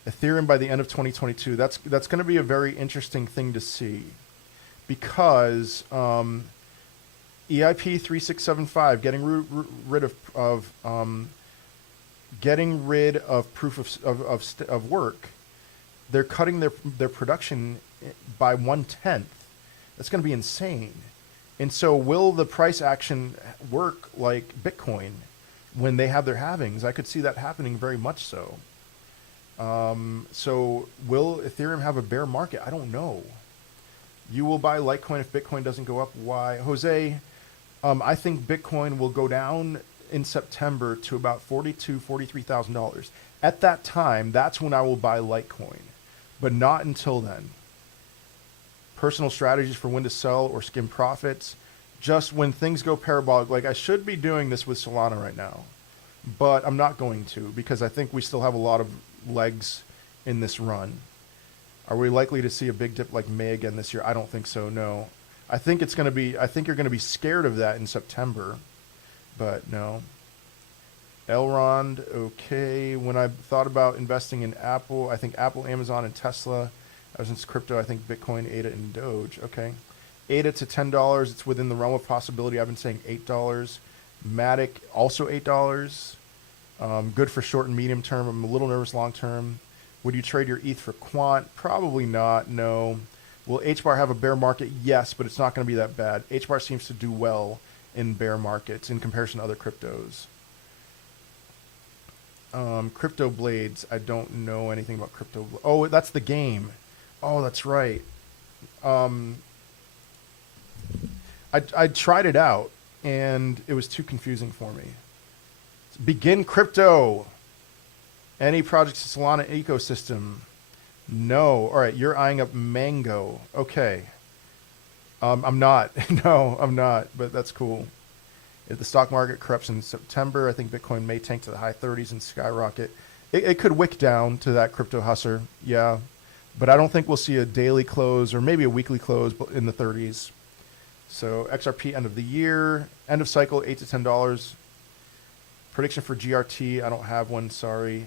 Ethereum by the end of 2022. That's going to be a very interesting thing to see, because EIP 3675 getting rid of proof of work. They're cutting their production by 1/10. That's going to be insane. And so will the price action work like Bitcoin when they have their halvings? I could see that happening very much so. So will Ethereum have a bear market? I don't know. You will buy Litecoin if Bitcoin doesn't go up. Why? Jose, I think Bitcoin will go down in September to about $42,000, $43,000. At that time, that's when I will buy Litecoin, but not until then. Personal strategies for when to sell or skim profits. Just when things go parabolic, like I should be doing this with Solana right now, but I'm not going to, because I think we still have a lot of legs in this run. Are we likely to see a big dip like May again this year? I don't think so, no. I think it's going to be, I think you're going to be scared of that in September, but no. Elrond, okay. When I thought about investing in Apple, I think Apple, Amazon, and Tesla. I was into crypto, I think Bitcoin, ADA, and Doge. Okay. ADA to $10. It's within the realm of possibility. I've been saying $8. Matic, also $8. Good for short and medium term. I'm a little nervous long term. Would you trade your ETH for Quant? Probably not, no. Will HBAR have a bear market? Yes, but it's not going to be that bad. HBAR seems to do well in bear markets in comparison to other cryptos. Crypto Blades, I don't know anything about Crypto. Oh, that's the game. Oh, that's right. I tried it out, and it was too confusing for me. Begin crypto. Any projects in Solana ecosystem? No. All right, you're eyeing up Mango. Okay. I'm not. No, I'm not, but that's cool. If the stock market corrects in September, I think Bitcoin may tank to the high 30s and skyrocket. It could wick down to that crypto husser, yeah. But I don't think we'll see a daily close or maybe a weekly close in the 30s. So XRP end of the year, end of cycle, $8 to $10. Prediction for GRT, I don't have one, sorry.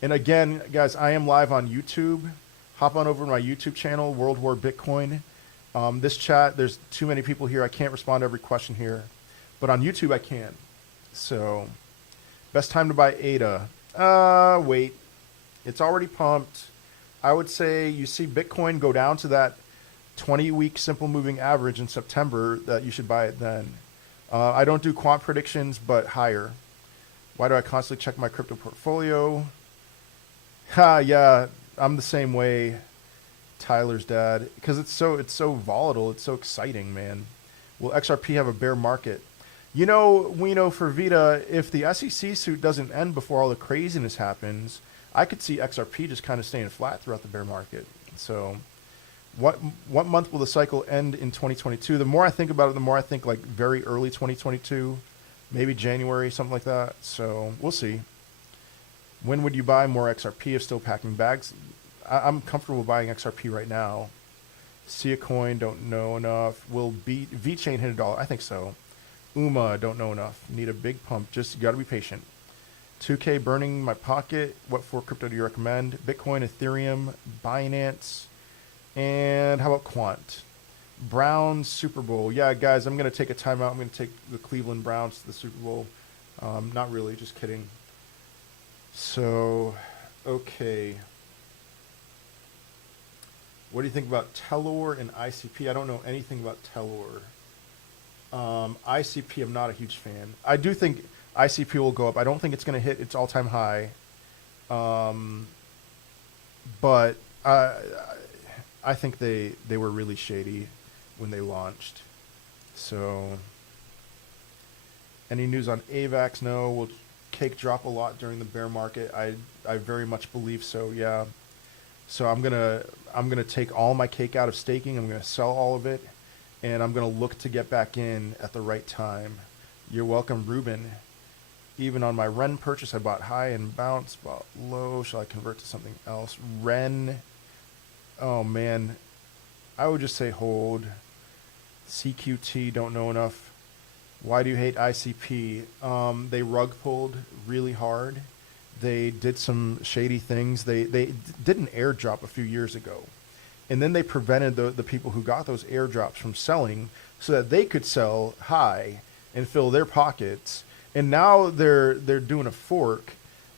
And again, guys, I am live on YouTube. Hop on over to my YouTube channel, World War Bitcoin. This chat, there's too many people here. I can't respond to every question here. But on YouTube, I can. So, best time to buy ADA. Wait. It's already pumped. I would say you see Bitcoin go down to that 20-week simple moving average in September, that you should buy it then. I don't do quant predictions, but higher. Why do I constantly check my crypto portfolio? Yeah, I'm the same way, Tyler's dad, because it's so volatile. It's so exciting, man. Will XRP have a bear market? You know, we know for Vita, if the SEC suit doesn't end before all the craziness happens, I could see XRP just kind of staying flat throughout the bear market. So what month will the cycle end in 2022? The more I think about it, the more I think like very early 2022, maybe January, something like that. So we'll see. When would you buy more XRP if still packing bags? I'm comfortable buying XRP right now. See a coin, don't know enough. Will VeChain hit $1? I think so. UMA, don't know enough. Need a big pump. Just got to be patient. 2K burning my pocket. What for crypto do you recommend? Bitcoin, Ethereum, Binance, and how about Quant? Browns, Super Bowl. Yeah, guys, I'm going to take a timeout. I'm going to take the Cleveland Browns to the Super Bowl. Not really, just kidding. So, okay. What do you think about Telor and ICP? I don't know anything about Telor. ICP, I'm not a huge fan. I do think ICP will go up. I don't think it's going to hit its all-time high. But I think they were really shady when they launched. So, any news on AVAX? No. Will cake drop a lot during the bear market? I very much believe so, yeah. So I'm gonna take all my cake out of staking. I'm gonna sell all of it, and I'm gonna look to get back in at the right time. You're welcome, Ruben. Even on my Ren purchase, I bought high and bounced, bought low. Shall I convert to something else? Ren, oh man, I would just say hold. CQT, don't know enough. Why do you hate ICP? They rug pulled really hard. They did some shady things. They did an airdrop a few years ago. And then they prevented the people who got those airdrops from selling so that they could sell high and fill their pockets. And now they're doing a fork.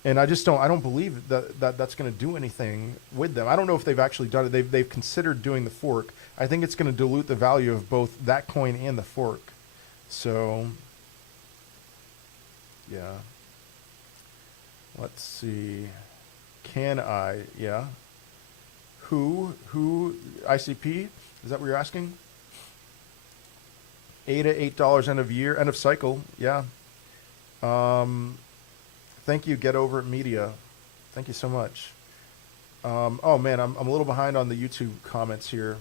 And I don't believe that's going to do anything with them. I don't know if they've actually done it. They've considered doing the fork. I think it's going to dilute the value of both that coin and the fork. So, yeah. Let's see. Can I? Yeah. Who? ICP? Is that what you're asking? $8 end of year, end of cycle. Yeah. Thank you, Get Over It Media. Thank you so much. Oh man, I'm a little behind on the YouTube comments here.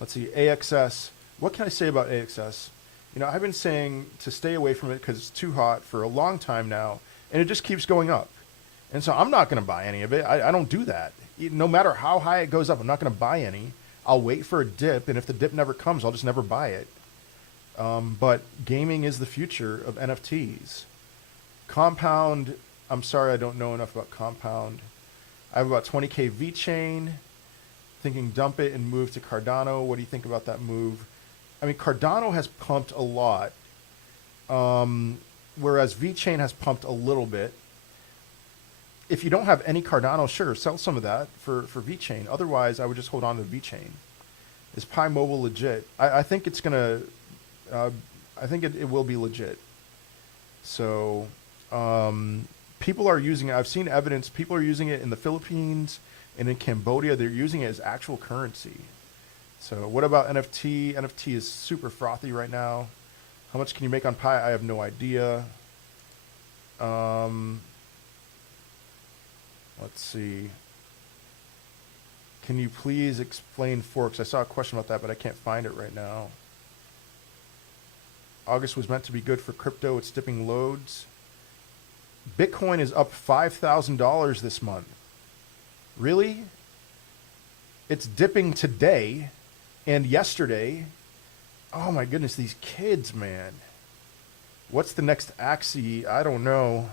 Let's see, AXS. What can I say about AXS? You know, I've been saying to stay away from it because it's too hot for a long time now, and it just keeps going up. And so I'm not going to buy any of it. I don't do that. No matter how high it goes up, I'm not going to buy any. I'll wait for a dip, and if the dip never comes, I'll just never buy it. But gaming is the future of NFTs. Compound, I'm sorry I don't know enough about Compound. I have about 20K VeChain. Thinking dump it and move to Cardano. What do you think about that move? I mean, Cardano has pumped a lot, whereas VeChain has pumped a little bit. If you don't have any Cardano, sure, sell some of that for VeChain. Otherwise, I would just hold on to VeChain. Is Pi Mobile legit? I think it's going to, I think it will be legit. So people are using it. I've seen evidence. People are using it in the Philippines and in Cambodia. They're using it as actual currency. So what about NFT? NFT is super frothy right now. How much can you make on Pi? I have no idea. Let's see. Can you please explain forks? I saw a question about that, but I can't find it right now. August was meant to be good for crypto. It's dipping loads. Bitcoin is up $5,000 this month. Really? It's dipping today and yesterday. Oh my goodness, these kids, man. What's the next Axie? I don't know.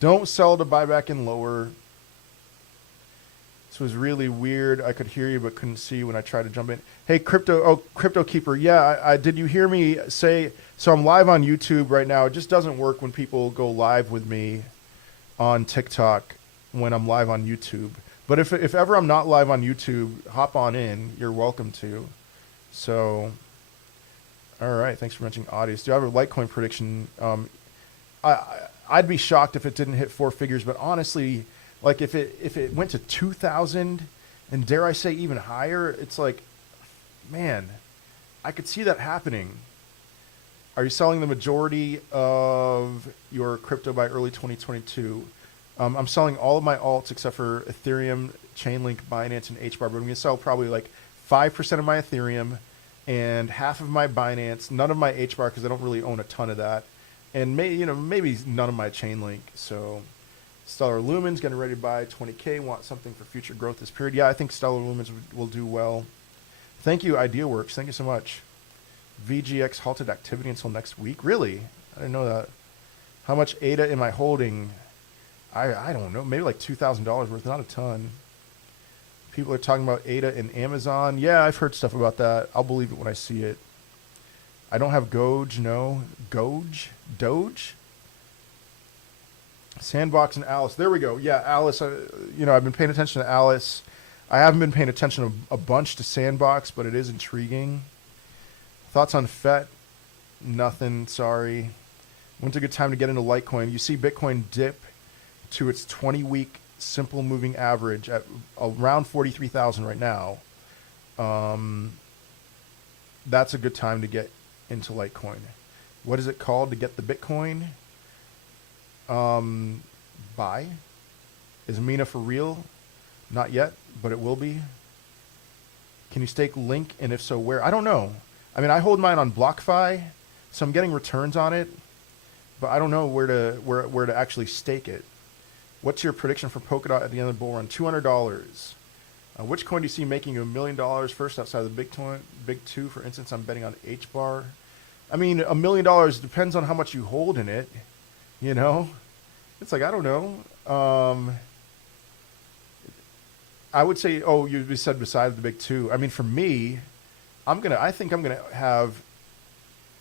Don't sell to buy back in lower. This was really weird. I could hear you but couldn't see when I tried to jump in. Hey, Crypto Keeper. Yeah, I did you hear me say, so I'm live on YouTube right now. It just doesn't work when people go live with me on TikTok when I'm live on YouTube. But if ever I'm not live on YouTube, hop on in. You're welcome to. So, all right. Thanks for mentioning audience. Do I have a Litecoin prediction? I'd be shocked if it didn't hit four figures, but honestly, like if it went to 2,000 and dare I say even higher, it's like, man, I could see that happening. Are you selling the majority of your crypto by early 2022? I'm selling all of my alts except for Ethereum, Chainlink, Binance, and HBAR, but I'm going to sell probably like 5% of my Ethereum and half of my Binance, none of my HBAR because I don't really own a ton of that, and maybe none of my Chainlink. So Stellar Lumens getting ready to buy 20K. Want something for future growth this period? Yeah, I think Stellar Lumens will do well. Thank you, IdeaWorks. Thank you so much. VGX halted activity until next week. Really? I didn't know that. How much ADA am I holding? I don't know. Maybe like $2,000 worth. Not a ton. People are talking about ADA in Amazon. Yeah, I've heard stuff about that. I'll believe it when I see it. I don't have Doge. No. Doge? Sandbox and Alice. There we go. Yeah, Alice. I've been paying attention to Alice. I haven't been paying attention a bunch to Sandbox, but it is intriguing. Thoughts on FET? Nothing. Sorry. When's a good time to get into Litecoin? You see Bitcoin dip to its 20-week simple moving average at around 43,000 right now. That's a good time to get into Litecoin. What is it called to get the Bitcoin? Buy. Is Mina for real? Not yet, but it will be. Can you stake Link, and if so, where? I don't know. I mean, I hold mine on BlockFi, So I'm getting returns on it, but I don't know where to actually stake it. What's your prediction for Polkadot at the end of the bull run? $200. Which coin do you see making you $1 million first outside of the big two? For instance, I'm betting on H bar. I mean, $1 million depends on how much you hold in it. You know, it's like, I don't know. I would say, oh, you said beside the big two. I mean, for me, I think I'm gonna have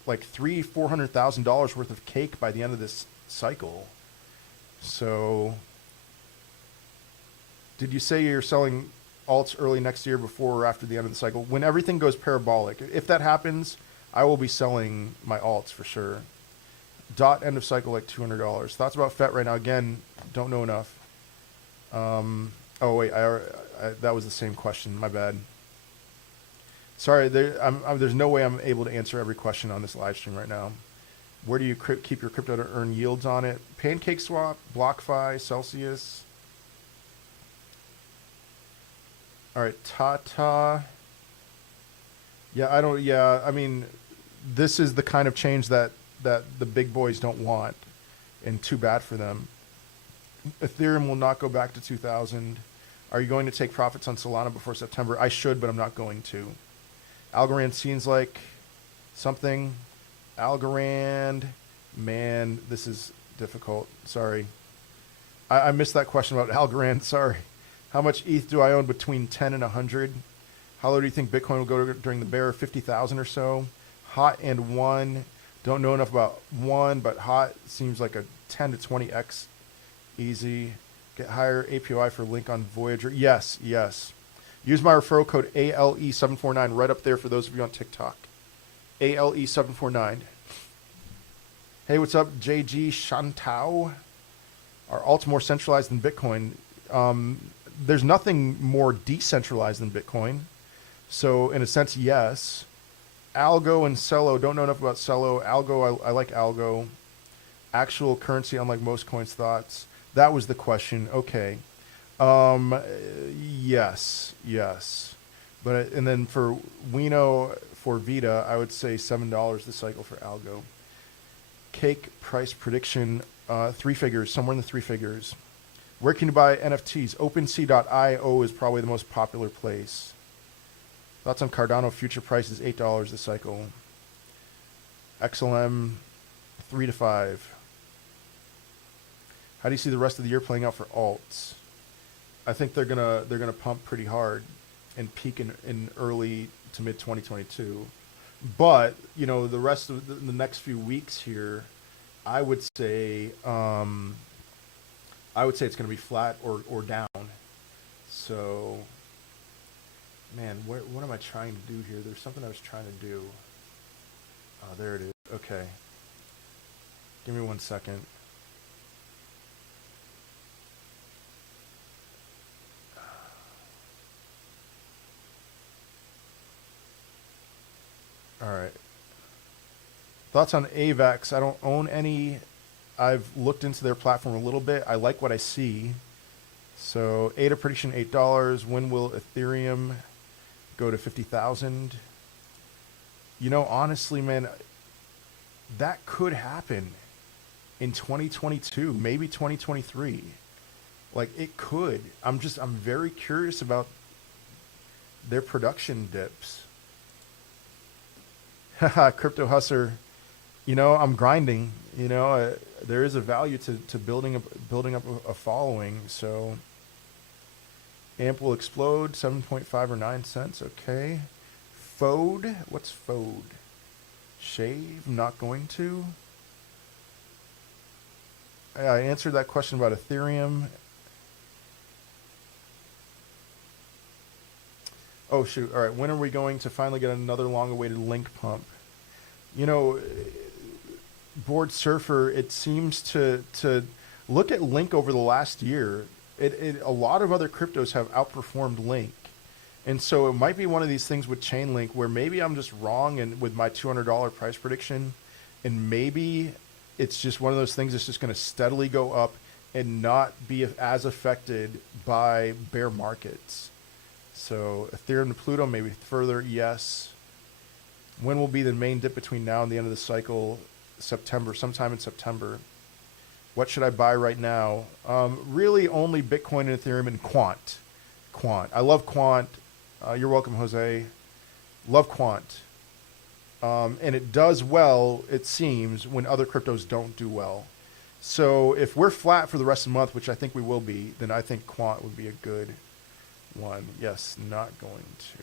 like $400,000 worth of cake by the end of this cycle. So, did you say you're selling alts early next year, before or after the end of the cycle? When everything goes parabolic. If that happens, I will be selling my alts for sure. Dot end of cycle like $200. Thoughts about FET right now? Again, don't know enough. Oh wait, that was the same question. My bad. Sorry, there's no way I'm able to answer every question on this live stream right now. Where do you keep your crypto to earn yields on it? PancakeSwap, BlockFi, Celsius. All right, Tata. Yeah, I mean, this is the kind of change that the big boys don't want, and too bad for them. Ethereum will not go back to 2000. Are you going to take profits on Solana before September? I should, but I'm not going to. Algorand seems like something. Algorand, man, this is difficult. Sorry. I missed that question about Algorand. Sorry. How much ETH do I own between 10 and 100? How low do you think Bitcoin will go during the bear? 50,000 or so. Hot and one. Don't know enough about one, but hot seems like a 10 to 20x easy. Get higher APY for link on Voyager. Yes. Use my referral code ALE749 right up there for those of you on TikTok. ALE749. Hey, what's up, JG Shantao? Are alts more centralized than Bitcoin? There's nothing more decentralized than Bitcoin. So in a sense, yes. Algo and Celo, don't know enough about Celo. Algo, I like Algo. Actual currency, unlike most coins. Thoughts? That was the question. Okay. Yes. But and then for Wino, for Vita, I would say $7 this cycle for Algo. Cake price prediction, 3 figures, somewhere in the 3 figures. Where can you buy NFTs? OpenSea.io is probably the most popular place. Thoughts on Cardano future price is $8 this cycle. XLM 3 to 5. How do you see the rest of the year playing out for alts? I think they're gonna pump pretty hard and peak in early to mid 2022. But you know, the rest of the next few weeks here, I would say it's going to be flat or down. So, man, what am I trying to do here? There's something I was trying to do. Oh, there it is. Okay. Give me 1 second. All right. Thoughts on AVAX? I don't own any. I've looked into their platform a little bit. I like what I see. So ADA prediction $8. When will Ethereum go to 50,000? You know, honestly, man, that could happen in 2022, maybe 2023. Like, it could. I'm very curious about their production dips. Haha, Crypto Hustler. You know, I'm grinding. You know, there is a value to building up a following. So, AMP will explode 7.5 or 9 cents. Okay. FODE. What's FODE? Shave. Not going to. I answered that question about Ethereum. Oh, shoot. All right. When are we going to finally get another long-awaited link pump? You know, Board Surfer, it seems to look at Link over the last year. A lot of other cryptos have outperformed Link. And so it might be one of these things with Chainlink where maybe I'm just wrong and with my $200 price prediction, and maybe it's just one of those things that's just going to steadily go up and not be as affected by bear markets. So Ethereum to Pluto, maybe further, yes. When will be the main dip between now and the end of the cycle? September, sometime in September. What should I buy right now? Really only Bitcoin and Ethereum and Quant. Quant. I love Quant. You're welcome, Jose. Love Quant. And it does well, it seems, when other cryptos don't do well. So if we're flat for the rest of the month, which I think we will be, then I think Quant would be a good one. Yes, not going to.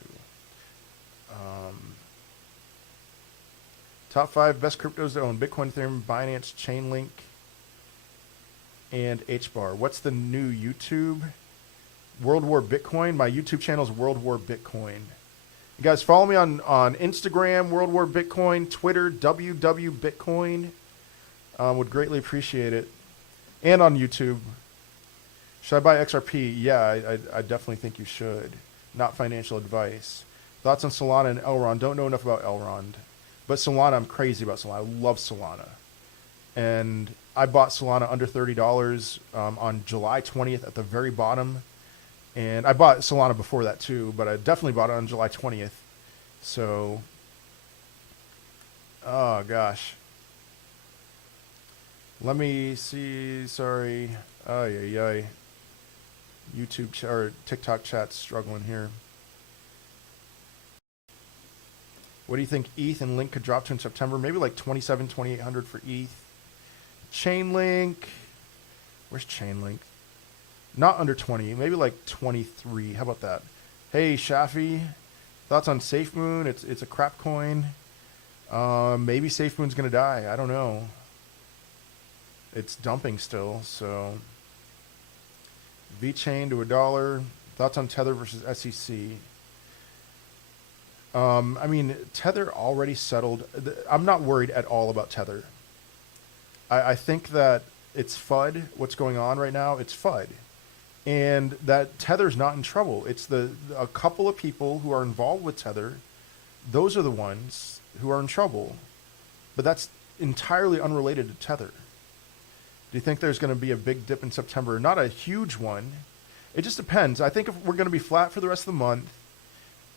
Top 5 best cryptos to own: Bitcoin, Ethereum, Binance, Chainlink, and HBAR. What's the new YouTube? World War Bitcoin. My YouTube channel is World War Bitcoin. You guys follow me on Instagram, World War Bitcoin, Twitter, WW Bitcoin. Would greatly appreciate it. And on YouTube. Should I buy XRP? Yeah, I definitely think you should. Not financial advice. Thoughts on Solana and Elrond? Don't know enough about Elrond. But Solana, I'm crazy about Solana. I love Solana. And I bought Solana under $30 on July 20th at the very bottom. And I bought Solana before that too, but I definitely bought it on July 20th. So, oh gosh. Let me see, sorry. YouTube or TikTok chat's struggling here. What do you think ETH and Link could drop to in September? Maybe like 27, 2800 for ETH. Chainlink. Where's Chainlink? Not under 20. Maybe like 23. How about that? Hey, Shafi. Thoughts on SafeMoon? It's a crap coin. Maybe SafeMoon's going to die. I don't know. It's dumping still, so. VeChain to $1. Thoughts on Tether versus SEC? I mean, Tether already settled. I'm not worried at all about Tether. I think that it's FUD. What's going on right now? It's FUD. And that Tether's not in trouble. It's a couple of people who are involved with Tether. Those are the ones who are in trouble. But that's entirely unrelated to Tether. Do you think there's going to be a big dip in September? Not a huge one. It just depends. I think if we're going to be flat for the rest of the month,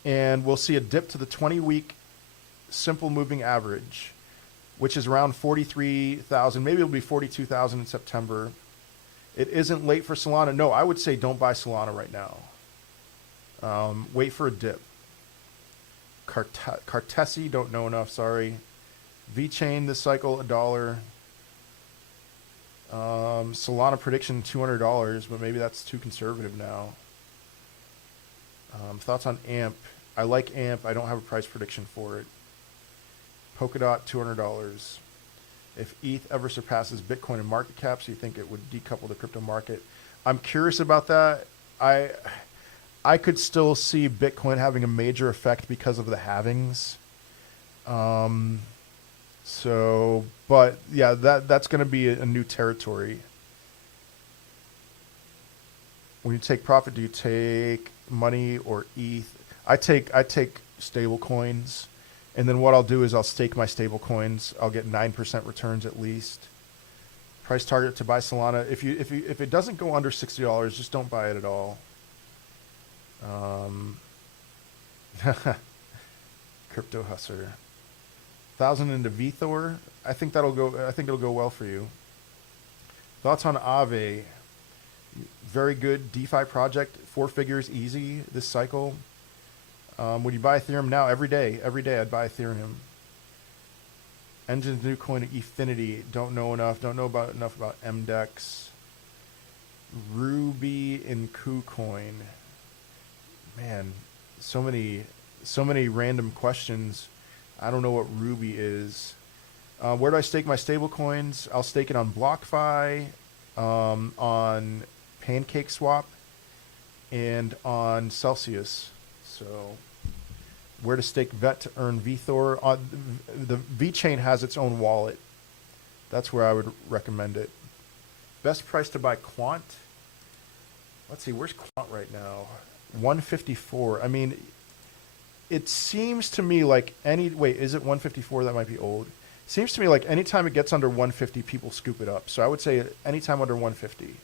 and we'll see a dip to the 20-week simple moving average, which is around 43,000. Maybe it'll be 42,000 in September. It isn't late for Solana. No, I would say don't buy Solana right now. Wait for a dip. Cartesi, don't know enough, sorry. VeChain this cycle, $1. Solana prediction, $200, but maybe that's too conservative now. Thoughts on AMP? I like AMP. I don't have a price prediction for it. Polkadot, $200. If ETH ever surpasses Bitcoin in market cap, so you think it would decouple the crypto market? I'm curious about that. I could still see Bitcoin having a major effect because of the halvings. But yeah, that's going to be a new territory. When you take profit, do you take money or ETH? I take stable coins, and then what I'll do is I'll stake my stable coins. I'll get 9% returns at least. Price target to buy Solana. If it doesn't go under $60, just don't buy it at all. Crypto Hustler. 1,000 into VThor. I think it'll go well for you. Thoughts on Aave? Very good DeFi project. 4 figures easy this cycle. Would you buy Ethereum now? Every day I'd buy Ethereum. Engine's new coin, Efinity. Don't know enough. Don't know enough about MDEX. Ruby and KuCoin. Man, so many random questions. I don't know what Ruby is. Where do I stake my stable coins? I'll stake it on BlockFi, on PancakeSwap, and on Celsius. So where to stake VET to earn VThor? The VeChain has its own wallet. That's where I would recommend it. Best price to buy Quant? Let's see, where's Quant right now? 154. I mean, it seems to me like wait, is it 154? That might be old. Seems to me like anytime it gets under 150, people scoop it up. So I would say anytime under 150.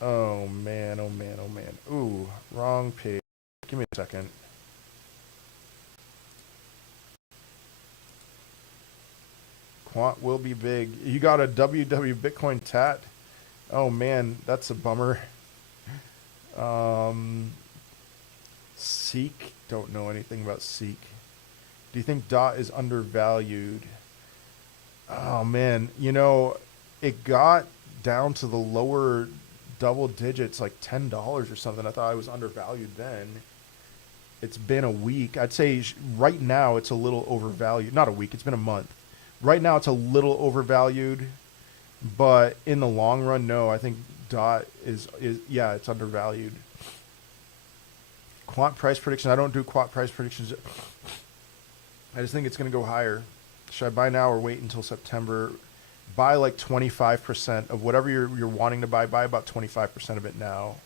Oh man, oh man, oh man. Ooh, wrong page. Give me a second. Quant will be big. You got a WW Bitcoin tat? Oh man, that's a bummer. Seek, don't know anything about Seek. Do you think DOT is undervalued? Oh man, you know, it got down to the lower double digits, like $10 or something. I thought I was undervalued then. It's been a week. I'd say right now it's a little overvalued. Not a week, it's been a month. Right now it's a little overvalued, but in the long run, no. I think DOT is yeah, it's undervalued. Quant price prediction. I don't do quant price predictions. I just think it's going to go higher. Should I buy now or wait until September? Buy like 25% of whatever you're wanting to buy. Buy about 25% of it now.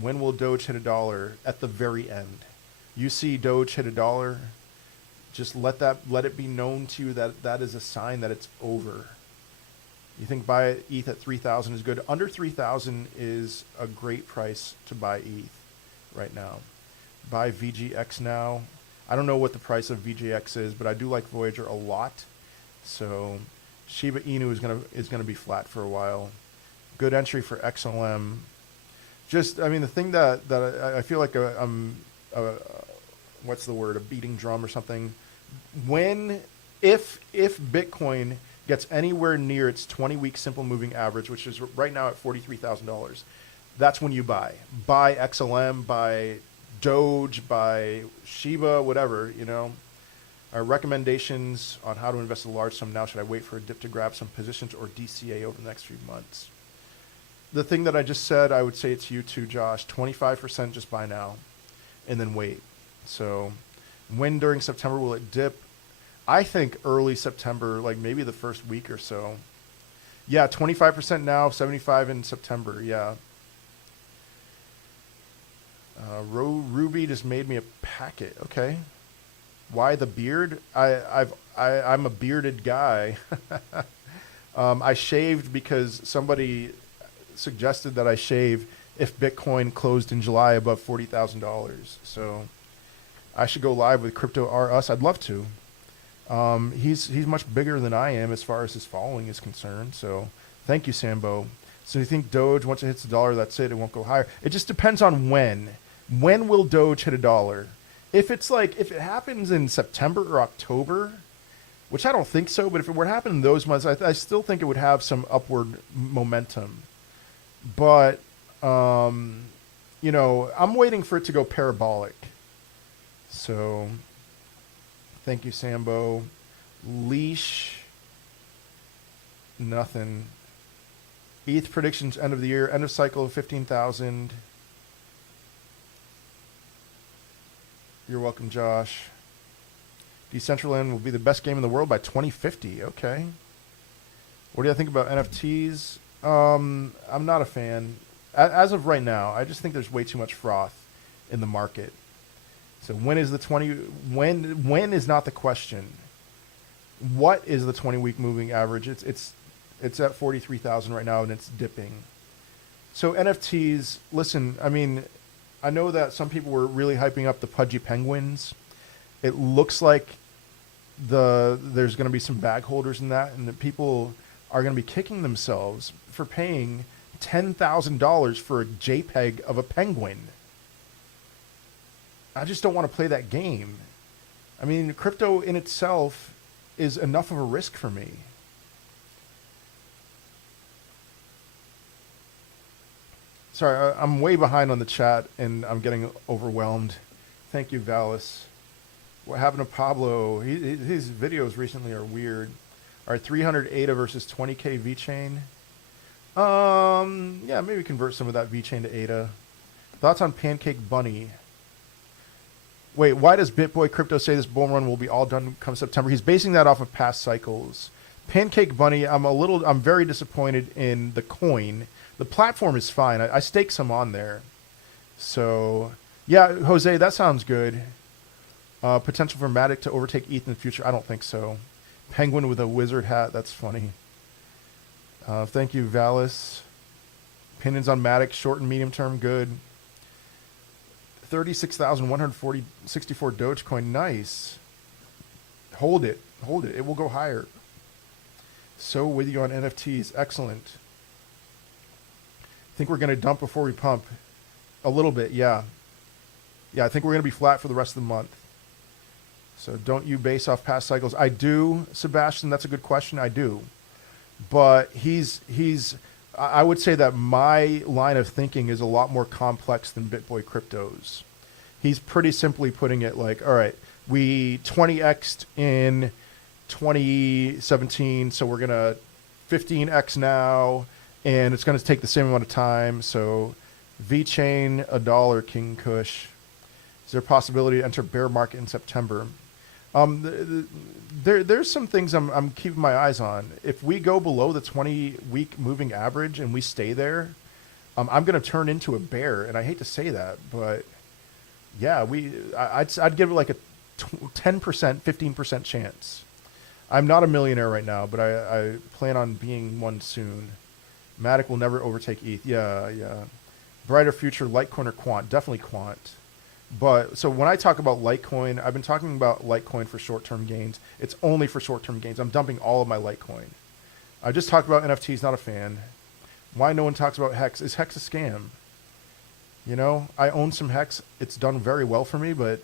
When will Doge hit $1? At the very end. You see Doge hit $1, just let it be known to you that that is a sign that it's over. You think buy ETH at 3,000 is good? Under 3,000 is a great price to buy ETH right now. Buy VGX now. I don't know what the price of VGX is, but I do like Voyager a lot. So Shiba Inu is gonna be flat for a while. Good entry for XLM. Just, I mean, the thing that I feel like what's the word? A beating drum or something. If Bitcoin gets anywhere near its 20-week simple moving average, which is right now at $43,000, that's when you buy. Buy XLM, buy Doge, buy Shiba, whatever, you know. Our recommendations on how to invest a large sum now. Should I wait for a dip to grab some positions or DCA over the next few months? The thing that I just said, I would say it's you too, Josh. 25% just buy now and then wait. So when during September will it dip? I think early September, like maybe the first week or so. Yeah, 25% now, 75% in September. Yeah. Ruby just made me a packet. Okay. Why the beard? I'm a bearded guy. I shaved because somebody suggested that I shave if Bitcoin closed in July above $40,000. So I should go live with Crypto R Us. I'd love to. He's much bigger than I am as far as his following is concerned. So thank you, Sambo. So you think Doge, once it hits $1, that's it, it won't go higher? It just depends on when. When will Doge hit $1? If it happens in September or October, which I don't think so, but if it were to happen in those months, I still think it would have some upward momentum. But, you know, I'm waiting for it to go parabolic. So thank you, Sambo. Leash. Nothing. ETH predictions end of the year. End of cycle of 15,000. You're welcome, Josh. Decentraland will be the best game in the world by 2050. Okay. What do you think about NFTs? I'm not a fan. As of right now, I just think there's way too much froth in the market. So when is the 20? When is not the question. What is the 20-week moving average? It's at 43,000 right now and it's dipping. So NFTs, listen, I mean, I know that some people were really hyping up the Pudgy Penguins. It looks like there's going to be some bag holders in that, and that people are going to be kicking themselves for paying $10,000 for a JPEG of a penguin. I just don't want to play that game. I mean, crypto in itself is enough of a risk for me. Sorry, I'm way behind on the chat, and I'm getting overwhelmed. Thank you, Valis. What happened to Pablo? His videos recently are weird. All right, 300 ADA versus 20K VeChain. Yeah, maybe convert some of that VeChain to ADA. Thoughts on Pancake Bunny? Wait, why does BitBoy Crypto say this bull run will be all done come September? He's basing that off of past cycles. Pancake Bunny, I'm very disappointed in the coin. The platform is fine. I stake some on there. So, yeah, Jose, that sounds good. Potential for Matic to overtake ETH in the future? I don't think so. Penguin with a wizard hat, that's funny. Thank you, Valis. Opinions on Matic, short and medium term, good. 36,164 Dogecoin, nice. Hold it. It will go higher. So with you on NFTs, excellent. Think we're going to dump before we pump? A little bit, yeah. Yeah, I think we're going to be flat for the rest of the month. So don't you base off past cycles? I do, Sebastian. That's a good question. I do. But I would say that my line of thinking is a lot more complex than BitBoy Crypto's. He's pretty simply putting it like, all right, we 20x'd in 2017, so we're going to 15x now, and it's going to take the same amount of time. So VeChain, $1, King Kush. Is there a possibility to enter bear market in September? There's some things I'm keeping my eyes on. If we go below the 20-week moving average and we stay there, I'm going to turn into a bear. And I hate to say that, but yeah, I'd give it like a 10%, 15% chance. I'm not a millionaire right now, but I plan on being one soon. Matic will never overtake ETH. Yeah. Brighter future, Litecoin or Quant? Definitely Quant. But so when I talk about Litecoin, I've been talking about Litecoin for short-term gains. It's only for short-term gains. I'm dumping all of my Litecoin. I just talked about NFTs, not a fan. Why no one talks about Hex? Is Hex a scam? You know, I own some Hex. It's done very well for me, but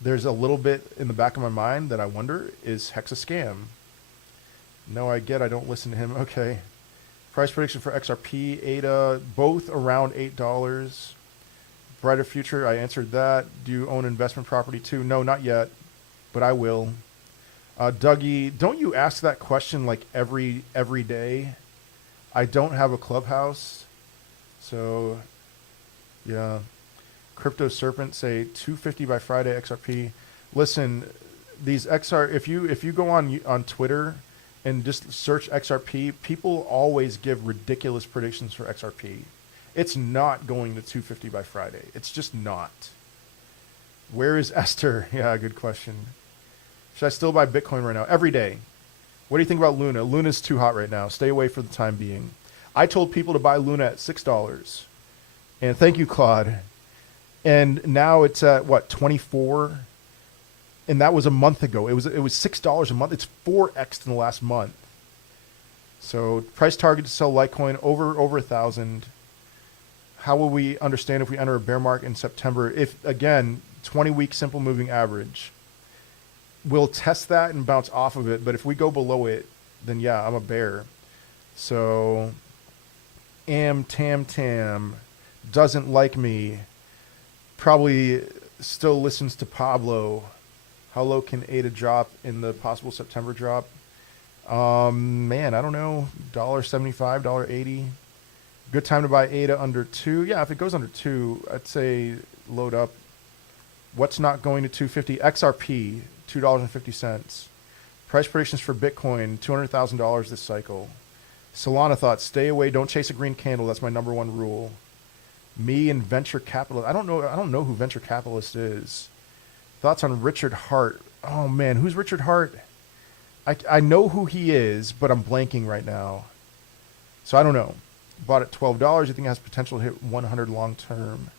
there's a little bit in the back of my mind that I wonder, is Hex a scam? No, I don't listen to him. Okay. Price prediction for XRP, ADA, both around $8. Brighter future, I answered that. Do you own investment property too? No, not yet, but I will. Dougie, don't you ask that question like every day? I don't have a clubhouse, so yeah. Crypto Serpent say 250 by Friday XRP. Listen, these XR, if you go on Twitter and just search XRP, people always give ridiculous predictions for XRP. It's not going to 250 by Friday. It's just not. Where is Esther? Yeah, good question. Should I still buy Bitcoin right now? Every day. What do you think about Luna? Luna's too hot right now. Stay away for the time being. I told people to buy Luna at $6. And thank you, Claude. And now it's at, what, 24? And that was a month ago. It was $6 a month. It's 4x in the last month. So price target to sell Litecoin over 1,000. How will we understand if we enter a bear market in September? If, again, 20-week simple moving average. We'll test that and bounce off of it. But if we go below it, then yeah, I'm a bear. So, Tam doesn't like me. Probably still listens to Pablo. How low can ADA drop in the possible September drop? Man, I don't know. $1.75, $1.80. Good time to buy ADA under 2. Yeah, if it goes under 2, I'd say load up. What's not going to 250? XRP, $2.50. Price predictions for Bitcoin, $200,000 this cycle. Solana thoughts, stay away, don't chase a green candle. That's my #1 rule. Me and venture capitalist. I don't know who venture capitalist is. Thoughts on Richard Hart. Oh man, who's Richard Hart? I know who he is, but I'm blanking right now. So I don't know. Bought at $12. You think it has potential to hit 100 long term?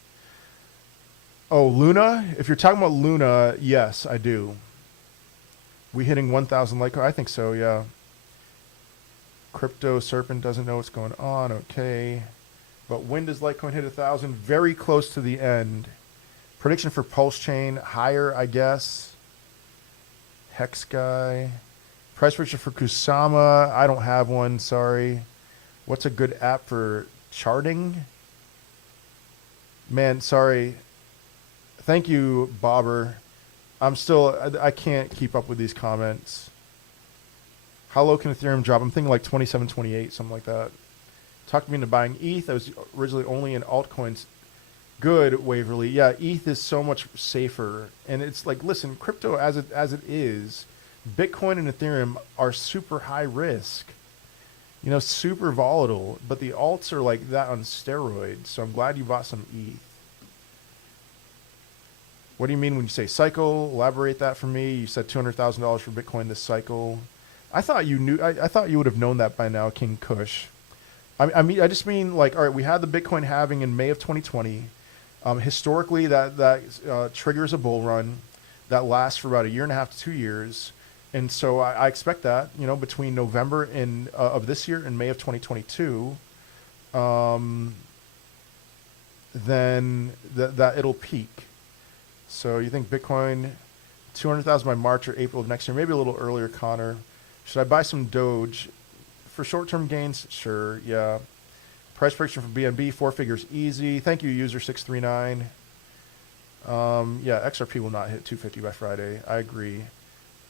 Oh, Luna? If you're talking about Luna, yes, I do. We hitting 1,000 Litecoin? I think so, yeah. Crypto Serpent doesn't know what's going on. Okay. But when does Litecoin hit 1,000? Very close to the end. Prediction for Pulse Chain, higher, I guess. Hex Guy. Price prediction for Kusama. I don't have one, sorry. What's a good app for charting? Man, sorry. Thank you, Bobber. I can't keep up with these comments. How low can Ethereum drop? I'm thinking like 27, 28, something like that. Talked me into buying ETH. I was originally only in altcoins. Good, Waverly. Yeah, ETH is so much safer. And it's like, listen, crypto as it is, Bitcoin and Ethereum are super high risk. You know, super volatile. But the alts are like that on steroids. So I'm glad you bought some ETH. What do you mean when you say cycle? Elaborate that for me. You said $200,000 for Bitcoin this cycle. I thought you knew. I thought you would have known that by now, King Kush. I just mean like, all right, we had the Bitcoin halving in May of 2020. Historically, that triggers a bull run that lasts for about a year and a half to 2 years. And so I expect that, between November of this year and May of 2022, then that it'll peak. So you think Bitcoin 200,000 by March or April of next year, maybe a little earlier, Connor. Should I buy some Doge for short-term gains? Sure, yeah. Price prediction for BNB, 4 figures easy. Thank you, user 639. Yeah, XRP will not hit 250 by Friday. I agree.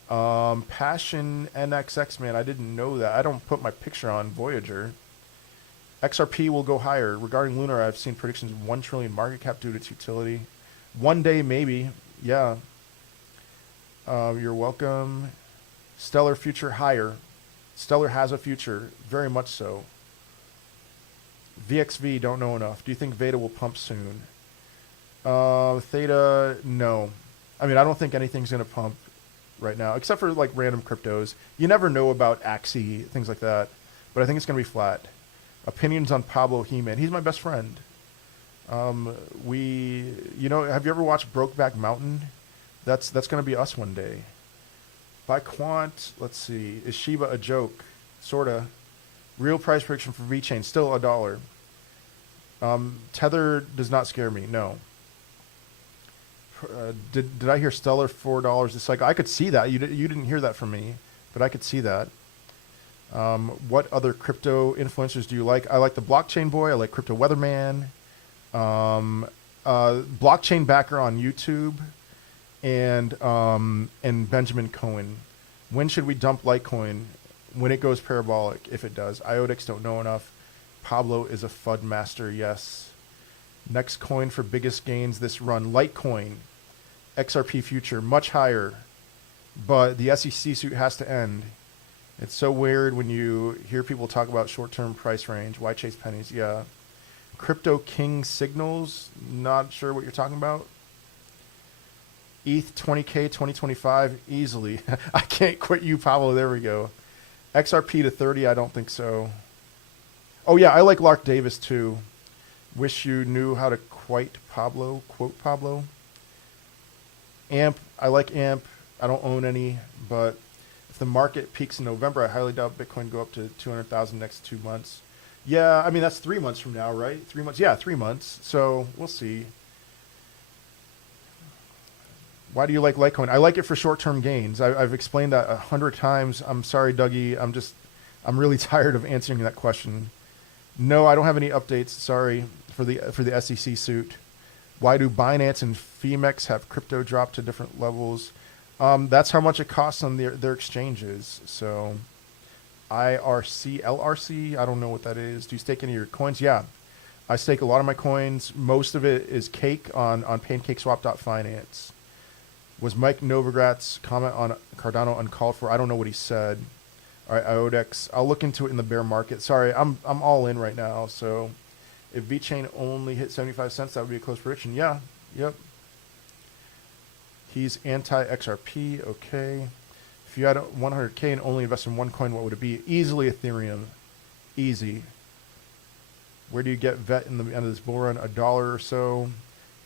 Passion NXX, man, I didn't know that. I don't put my picture on Voyager. XRP will go higher. Regarding Lunar, I've seen predictions of 1 trillion market cap due to its utility. One day, maybe. Yeah. You're welcome. Stellar future higher. Stellar has a future. Very much so. VXV, don't know enough. Do you think Veda will pump soon? Theta, no. I mean, I don't think anything's going to pump right now, except for like random cryptos. You never know about Axie, things like that. But I think it's going to be flat. Opinions on Pablo He-Man. He's my best friend. Have you ever watched Brokeback Mountain? That's going to be us one day. By Quant, let's see. Is Shiba a joke? Sorta. Real price prediction for VeChain, still $1. Tether does not scare me, no. Did I hear Stellar $4 this cycle? I could see that. You didn't hear that from me, but I could see that. What other crypto influencers do you like? I like the Blockchain Boy. I like Crypto Weatherman. Blockchain Backer on YouTube, and Benjamin Cohen. When should we dump Litecoin? When it goes parabolic, if it does. IODX, don't know enough. Pablo is a FUD master, yes. Next coin for biggest gains this run. Litecoin. XRP future, much higher. But the SEC suit has to end. It's so weird when you hear people talk about short-term price range. Why chase pennies? Yeah. Crypto King signals. Not sure what you're talking about. ETH 20K 2025 easily. I can't quit you, Pablo. There we go. XRP to 30, I don't think so. Oh, yeah, I like Lark Davis, too. Wish you knew how to quote Pablo. AMP, I like AMP. I don't own any, but if the market peaks in November, I highly doubt Bitcoin go up to 200,000 next 2 months. Yeah, I mean, that's 3 months from now, right? 3 months? Yeah, 3 months. So we'll see. Why do you like Litecoin? I like it for short-term gains. I've explained that 100 times. I'm sorry, Dougie. I'm really tired of answering that question. No, I don't have any updates. Sorry for the SEC suit. Why do Binance and Femex have crypto drop to different levels? That's how much it costs on their exchanges. So IRC, LRC, I don't know what that is. Do you stake any of your coins? Yeah, I stake a lot of my coins. Most of it is cake on PancakeSwap.finance. Was Mike Novogratz comment on Cardano uncalled for? I don't know what he said. All right, IODX. I'll look into it in the bear market. Sorry, I'm all in right now. So if VeChain only hit 75 cents, that would be a close prediction. Yeah, yep. He's anti-XRP. Okay. If you had 100K and only invest in one coin, what would it be? Easily Ethereum. Easy. Where do you get VET in the end of this bull run? $1 or so.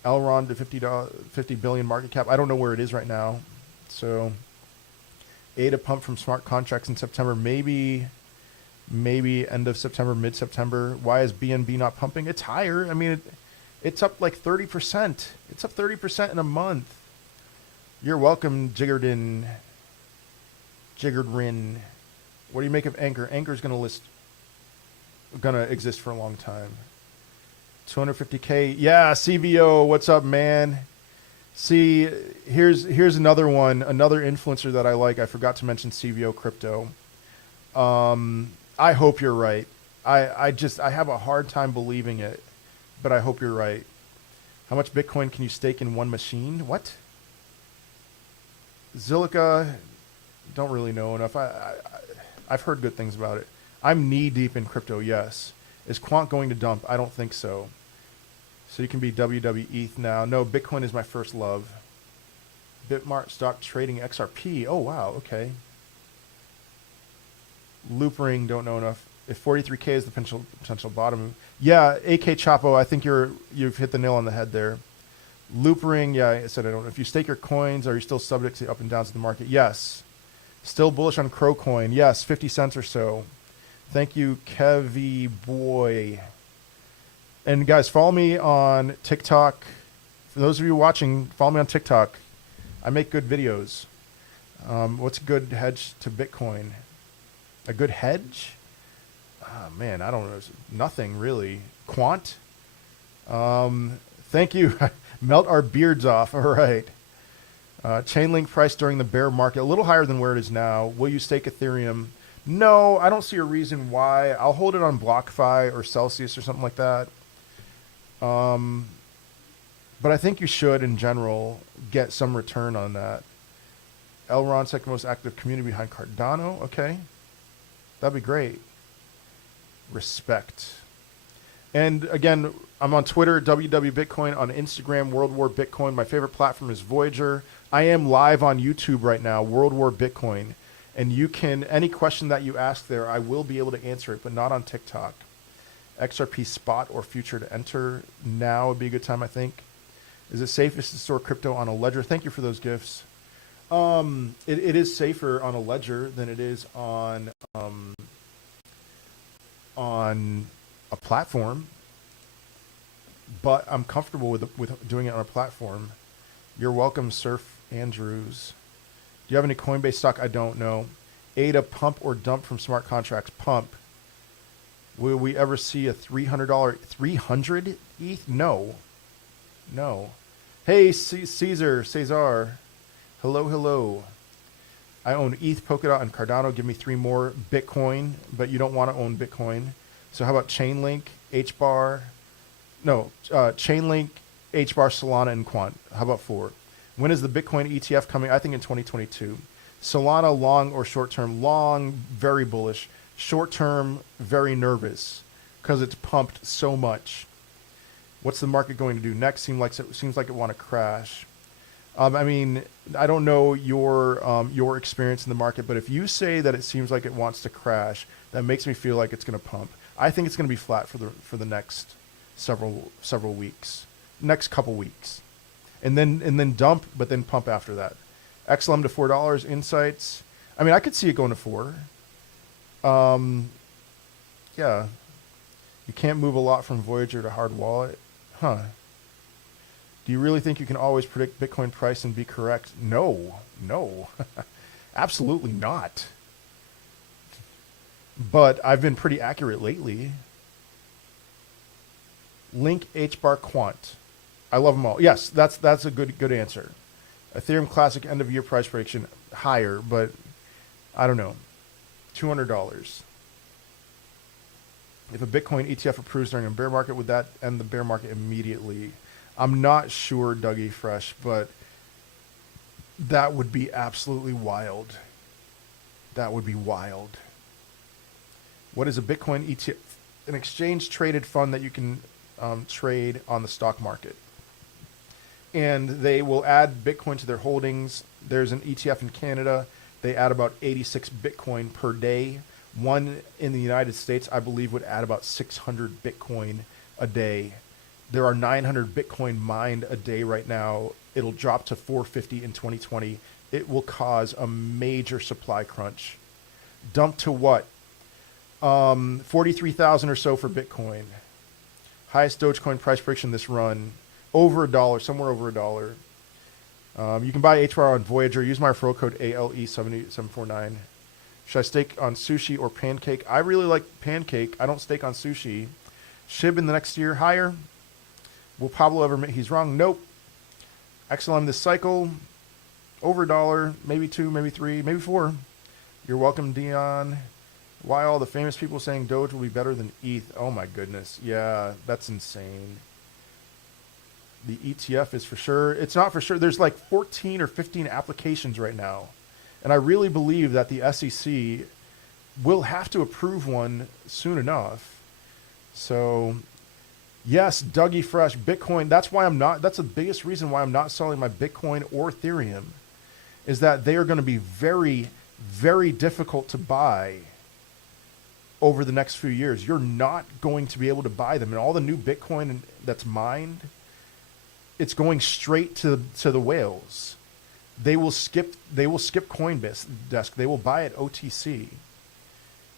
Elron to 50 billion market cap. I don't know where it is right now. So ADA pump from smart contracts in September. Maybe end of September, mid-September. Why is BNB not pumping? It's higher. I mean, it's up like 30%. It's up 30% in a month. You're welcome, Jiggerin. What do you make of Anchor? Anchor's gonna exist for a long time. 250K. Yeah, CVO. What's up, man? See, here's another one, another influencer that I like. I forgot to mention CVO Crypto. I hope you're right. I have a hard time believing it, but I hope you're right. How much Bitcoin can you stake in one machine? What? Zilliqa, don't really know enough. I've heard good things about it. I'm knee deep in crypto, yes. Is Quant going to dump? I don't think so. So you can be WWETH now. No, Bitcoin is my first love. Bitmart stock trading XRP. Oh, wow. Okay. Loopring, don't know enough. If 43K is the potential bottom. Yeah, AK Chapo, I think you've hit the nail on the head there. Loop Ring, yeah, I said I don't know. If you stake your coins, are you still subject to up and downs of the market? Yes. Still bullish on Crow Coin. Yes, 50 cents or so. Thank you, Kevy Boy. And guys, follow me on TikTok. For those of you watching, follow me on TikTok. I make good videos. What's a good hedge to Bitcoin? A good hedge? Oh, man, I don't know. Nothing really. Quant? Thank you. Melt our beards off. All right. Chainlink price during the bear market, a little higher than where it is now. Will you stake Ethereum? No, I don't see a reason why. I'll hold it on BlockFi or Celsius or something like that. But I think you should, in general, get some return on that. Elron, second most active community behind Cardano. Okay. That'd be great. Respect. And again, I'm on Twitter, WWBitcoin, on Instagram, World War Bitcoin. My favorite platform is Voyager. I am live on YouTube right now, World War Bitcoin. And you can, any question that you ask there, I will be able to answer it, but not on TikTok. XRP spot or future to enter now would be a good time, I think. Is it safest to store crypto on a ledger? Thank you for those gifts. It is safer on a ledger than it is on a platform, but I'm comfortable with doing it on a platform. You're welcome, Surf Andrews. Do you have any Coinbase stock? I don't know. ADA pump or dump from smart contracts? Pump. Will we ever see a $300 300 ETH? No. Hey, Cesar. Hello. I own ETH, Polkadot, and Cardano. Give me 3 more Bitcoin, but you don't want to own Bitcoin. So how about Chainlink, HBAR? No, Chainlink, HBAR, Solana, and Quant. How about 4? When is the Bitcoin ETF coming? I think in 2022. Solana, long or short term? Long, very bullish. Short term, very nervous because it's pumped so much. What's the market going to do next? Seems like it want to crash. I mean, I don't know your experience in the market, but if you say that it seems like it wants to crash, that makes me feel like it's going to pump. I think it's going to be flat for the next several weeks, next couple weeks, and then dump, but then pump after that. XLM to $4. Insights. I mean, I could see it going to 4. Yeah. You can't move a lot from Voyager to hard wallet. Huh. Do you really think you can always predict Bitcoin price and be correct? No. Absolutely not. But I've been pretty accurate lately. Link, HBAR, Quant. I love them all. Yes, that's a good answer. Ethereum Classic end of year price prediction higher, but I don't know. $200. If a Bitcoin ETF approves during a bear market, would that end the bear market immediately? I'm not sure, Dougie Fresh, but that would be absolutely wild. That would be wild. What is a Bitcoin ETF? An exchange-traded fund that you can trade on the stock market. And they will add Bitcoin to their holdings. There's an ETF in Canada. They add about 86 Bitcoin per day. One in the United States, I believe, would add about 600 Bitcoin a day. There are 900 Bitcoin mined a day right now. It'll drop to 450 in 2020. It will cause a major supply crunch. Dump to what? 43,000 or so for Bitcoin. Highest Dogecoin price prediction this run. Over $1, somewhere over $1. You can buy HBAR on Voyager. Use my referral code ALE749. Should I stake on sushi or pancake? I really like pancake. I don't stake on sushi. SHIB in the next year, higher. Will Pablo ever admit he's wrong? Nope. XLM this cycle, over $1, maybe 2, maybe 3, maybe 4. You're welcome, Dion. Why all the famous people saying Doge will be better than ETH? Oh my goodness. Yeah, that's insane. The ETF is for sure. It's not for sure. There's like 14 or 15 applications right now. And I really believe that the SEC will have to approve one soon enough. So, yes, Dougie Fresh, Bitcoin. That's the biggest reason why I'm not selling my Bitcoin or Ethereum, is that they are going to be very, very difficult to buy over the next few years. You're not going to be able to buy them. And all the new Bitcoin that's mined, it's going straight to the whales. They will skip Coinbase desk. They will buy it OTC.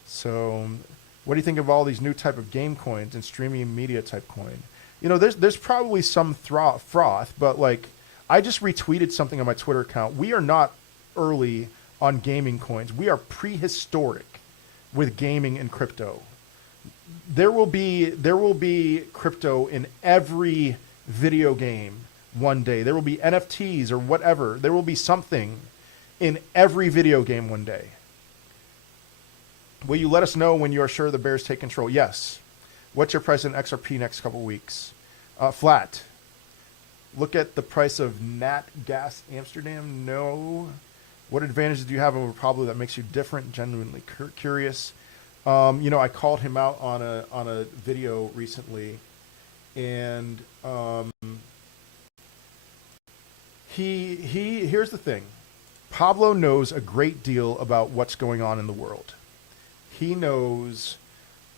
So what do you think of all these new type of game coins and streaming media type coin? You know, there's probably some froth, but like I just retweeted something on my Twitter account. We are not early on gaming coins. We are prehistoric with gaming and crypto. There will be crypto in every video game one day. There will be NFTs or whatever. There will be something in every video game one day. Will you let us know when you are sure the bears take control? Yes. What's your price in XRP next couple weeks? Flat. Look at the price of Nat Gas Amsterdam. No. What advantages do you have over Pablo that makes you different? Genuinely curious. You know, I called him out on a video recently, and here's the thing. Pablo knows a great deal about what's going on in the world. He knows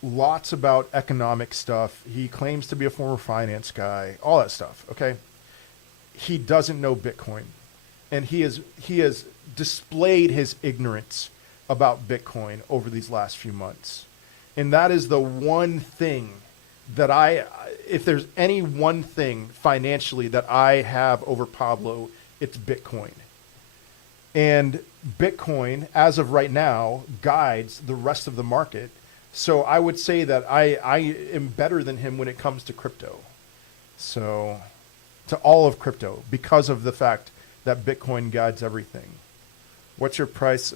lots about economic stuff. He claims to be a former finance guy, all that stuff, okay? He doesn't know Bitcoin. And he has displayed his ignorance about Bitcoin over these last few months. And that is the one thing that if there's any one thing financially that I have over Pablo, it's Bitcoin. And Bitcoin, as of right now, guides the rest of the market. So I would say that I am better than him when it comes to crypto. So to all of crypto, because of the fact that Bitcoin guides everything. What's your price?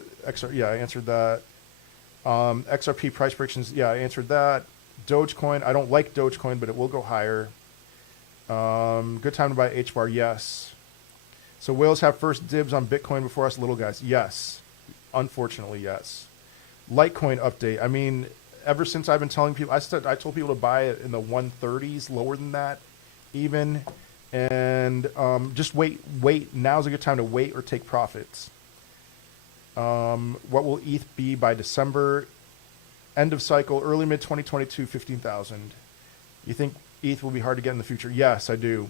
Yeah, I answered that. XRP price predictions. Yeah, I answered that. Dogecoin. I don't like Dogecoin, but it will go higher. Good time to buy H-bar. Yes. So whales have first dibs on Bitcoin before us little guys. Yes. Unfortunately, yes. Litecoin update. I mean, ever since I've been telling people, I told people to buy it in the 130s, lower than that even. And just wait. Now's a good time to wait or take profits. What will ETH be by December? End of cycle, early mid 2022, 15,000. You think ETH will be hard to get in the future? Yes, I do.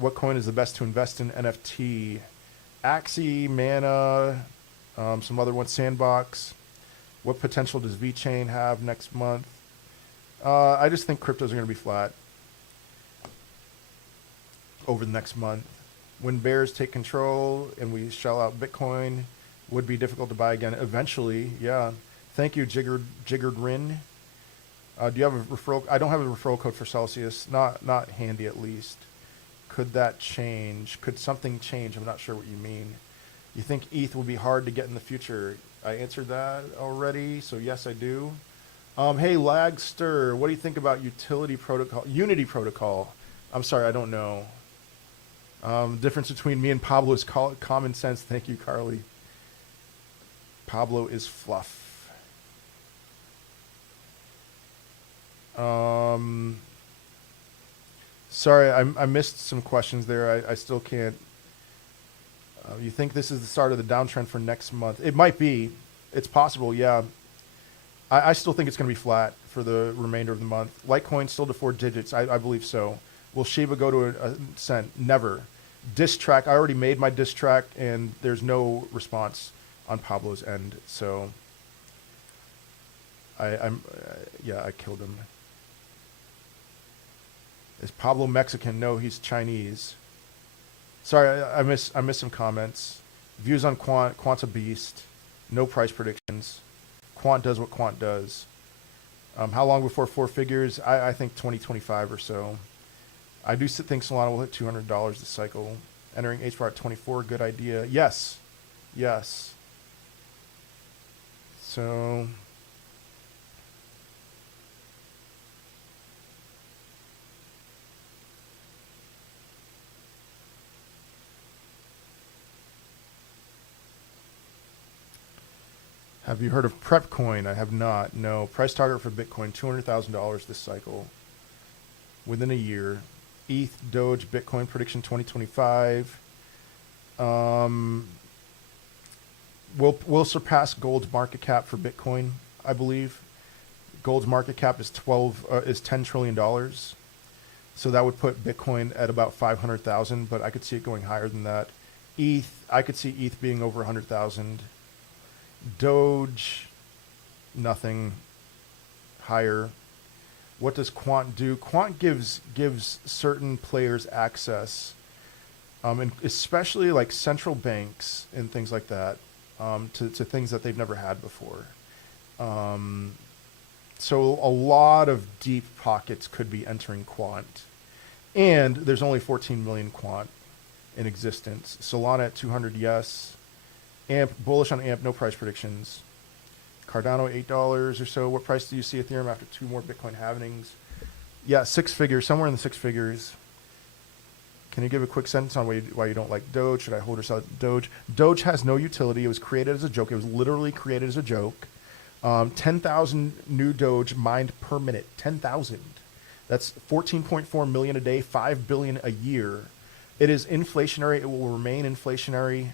What coin is the best to invest in? NFT. Axie, Mana, some other ones, Sandbox. What potential does VeChain have next month? I just think cryptos are going to be flat over the next month. When bears take control and we shell out Bitcoin, would be difficult to buy again eventually. Yeah. Thank you, Jiggered Rin. Do you have a referral? I don't have a referral code for Celsius. Not handy, at least. Could that change? Could something change? I'm not sure what you mean. You think ETH will be hard to get in the future? I answered that already, so yes, I do. Hey, Lagster, what do you think about Unity protocol? I'm sorry, I don't know. Difference between me and Pablo is common sense. Thank you, Carly. Pablo is fluff. Sorry, I missed some questions there. I still can't. You think this is the start of the downtrend for next month? It might be. It's possible, yeah. I still think it's going to be flat for the remainder of the month. Litecoin still to 4 digits. I believe so. Will Shiba go to a cent? Never. Diss track. I already made my diss track, and there's no response on Pablo's end. So, yeah, I killed him. Is Pablo Mexican? No, he's Chinese. Sorry, I missed some comments. Views on Quant. Quant's a beast. No price predictions. Quant does what Quant does. How long before 4 figures? I think 2025 or so. I do think Solana will hit $200 this cycle. Entering HBAR at 24, good idea. Yes. Yes. So... Have you heard of PrepCoin? I have not. No. Price target for Bitcoin, $200,000 this cycle. Within a year. ETH, Doge, Bitcoin prediction 2025. We'll surpass gold's market cap for Bitcoin, I believe. Gold's market cap is $10 trillion. So that would put Bitcoin at about 500,000, but I could see it going higher than that. I could see ETH being over 100,000. Doge, nothing higher. What does Quant do? Quant gives certain players access, and especially like central banks and things like that, to things that they've never had before. So a lot of deep pockets could be entering Quant. And there's only 14 million Quant in existence. Solana at 200, yes. AMP, bullish on AMP, no price predictions. Cardano, $8 or so. What price do you see Ethereum after 2 more Bitcoin halvings? Yeah, 6 figures, somewhere in the 6 figures. Can you give a quick sentence on why you don't like Doge? Should I hold or sell Doge? Doge has no utility. It was created as a joke. It was literally created as a joke. 10,000 new Doge mined per minute. 10,000. That's 14.4 million a day, 5 billion a year. It is inflationary. It will remain inflationary.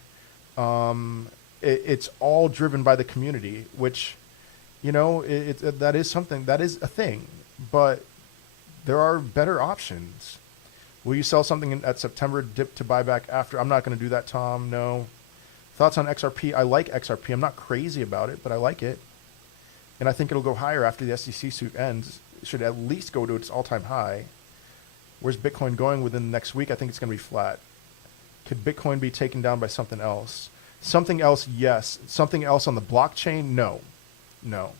It's all driven by the community, which, that is something, that is a thing. But there are better options. Will you sell something at September, dip to buy back after? I'm not going to do that, Tom. No. Thoughts on XRP? I like XRP. I'm not crazy about it, but I like it. And I think it'll go higher after the SEC suit ends. It should at least go to its all-time high. Where's Bitcoin going within the next week? I think it's going to be flat. Could Bitcoin be taken down by something else? Something else, yes. Something else on the blockchain? No. No.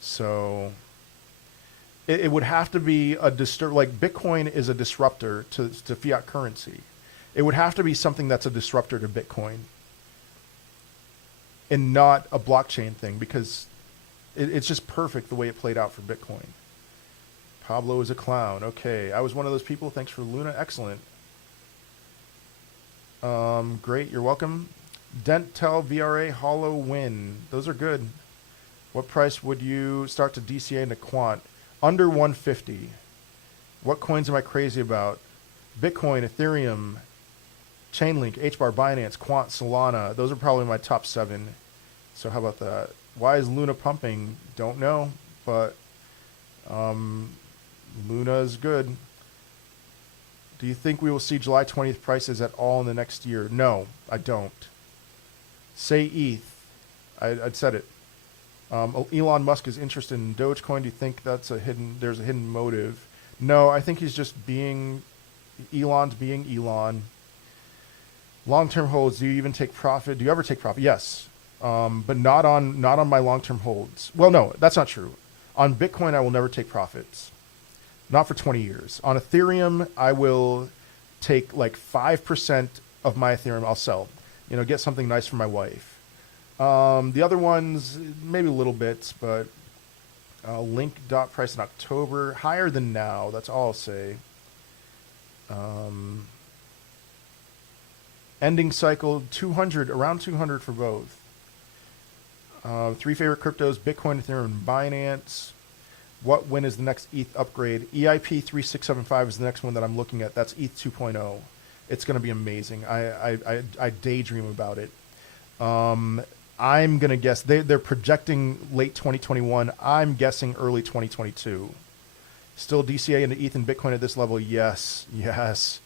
So it would have to be like Bitcoin is a disruptor to fiat currency. It would have to be something that's a disruptor to Bitcoin and not a blockchain thing, because it's just perfect the way it played out for Bitcoin. Pablo is a clown. Okay, I was one of those people. Thanks for Luna. Excellent. Great, you're welcome. Dentel, VRA, Hollow, Win. Those are good. What price would you start to DCA into Quant? Under 150. What coins am I crazy about? Bitcoin, Ethereum, Chainlink, HBAR, Binance, Quant, Solana. Those are probably my top 7. So how about that? Why is Luna pumping? Don't know, but Luna is good. Do you think we will see July 20th prices at all in the next year? No, I don't. Say ETH. I'd said it. Elon Musk is interested in Dogecoin. Do you think there's a hidden motive? No, I think he's just Elon's being Elon. Long-term holds. Do you even take profit? Do you ever take profit? Yes. But not on my long-term holds. Well, no, that's not true. On Bitcoin, I will never take profits. Not for 20 years. On Ethereum, I will take like 5% of my Ethereum. I'll sell. Get something nice for my wife. The other ones, maybe little bits, but Link dot price in October, higher than now. That's all I'll say. Ending cycle 200, around 200 for both. 3 favorite cryptos: Bitcoin, Ethereum, and Binance. When is the next ETH upgrade? EIP 3675 is the next one that I'm looking at. That's ETH 2.0. It's going to be amazing. I daydream about it. I'm going to guess they're projecting late 2021. I'm guessing early 2022. Still DCA into ETH and Bitcoin at this level? Yes. Yes.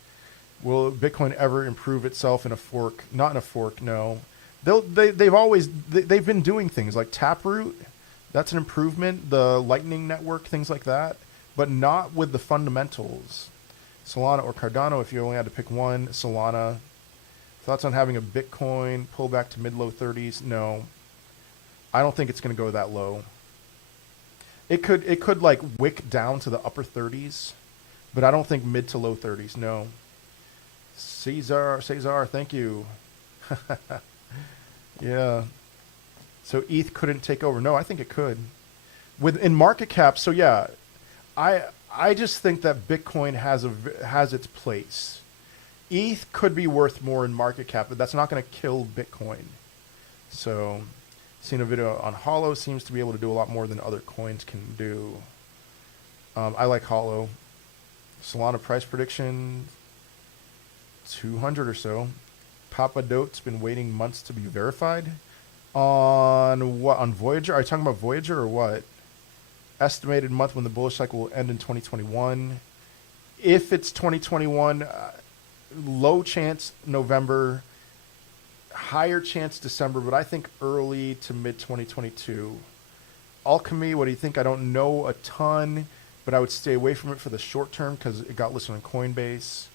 Will Bitcoin ever improve itself in a fork? Not in a fork, no. They've been doing things like Taproot. That's an improvement. The Lightning Network, things like that, but not with the fundamentals. Solana or Cardano, if you only had to pick one. Solana. Thoughts on having a Bitcoin pull back to mid-low 30s? No. I don't think it's going to go that low. It could like wick down to the upper 30s, but I don't think mid to low 30s. No. Cesar, thank you. Yeah. So ETH couldn't take over. No, I think it could. In market cap, so yeah, I just think that Bitcoin has its place. ETH could be worth more in market cap, but that's not going to kill Bitcoin. So, seen a video on Hollow, seems to be able to do a lot more than other coins can do. I like Hollow. Solana price prediction, 200 or so. Papa Dote's been waiting months to be verified. On what? On Voyager? Are you talking about Voyager or what? Estimated month when the bullish cycle will end in 2021. If it's 2021, low chance November, higher chance December, but I think early to mid 2022. Alchemy, what do you think? I don't know a ton, but I would stay away from it for the short term because it got listed on Coinbase.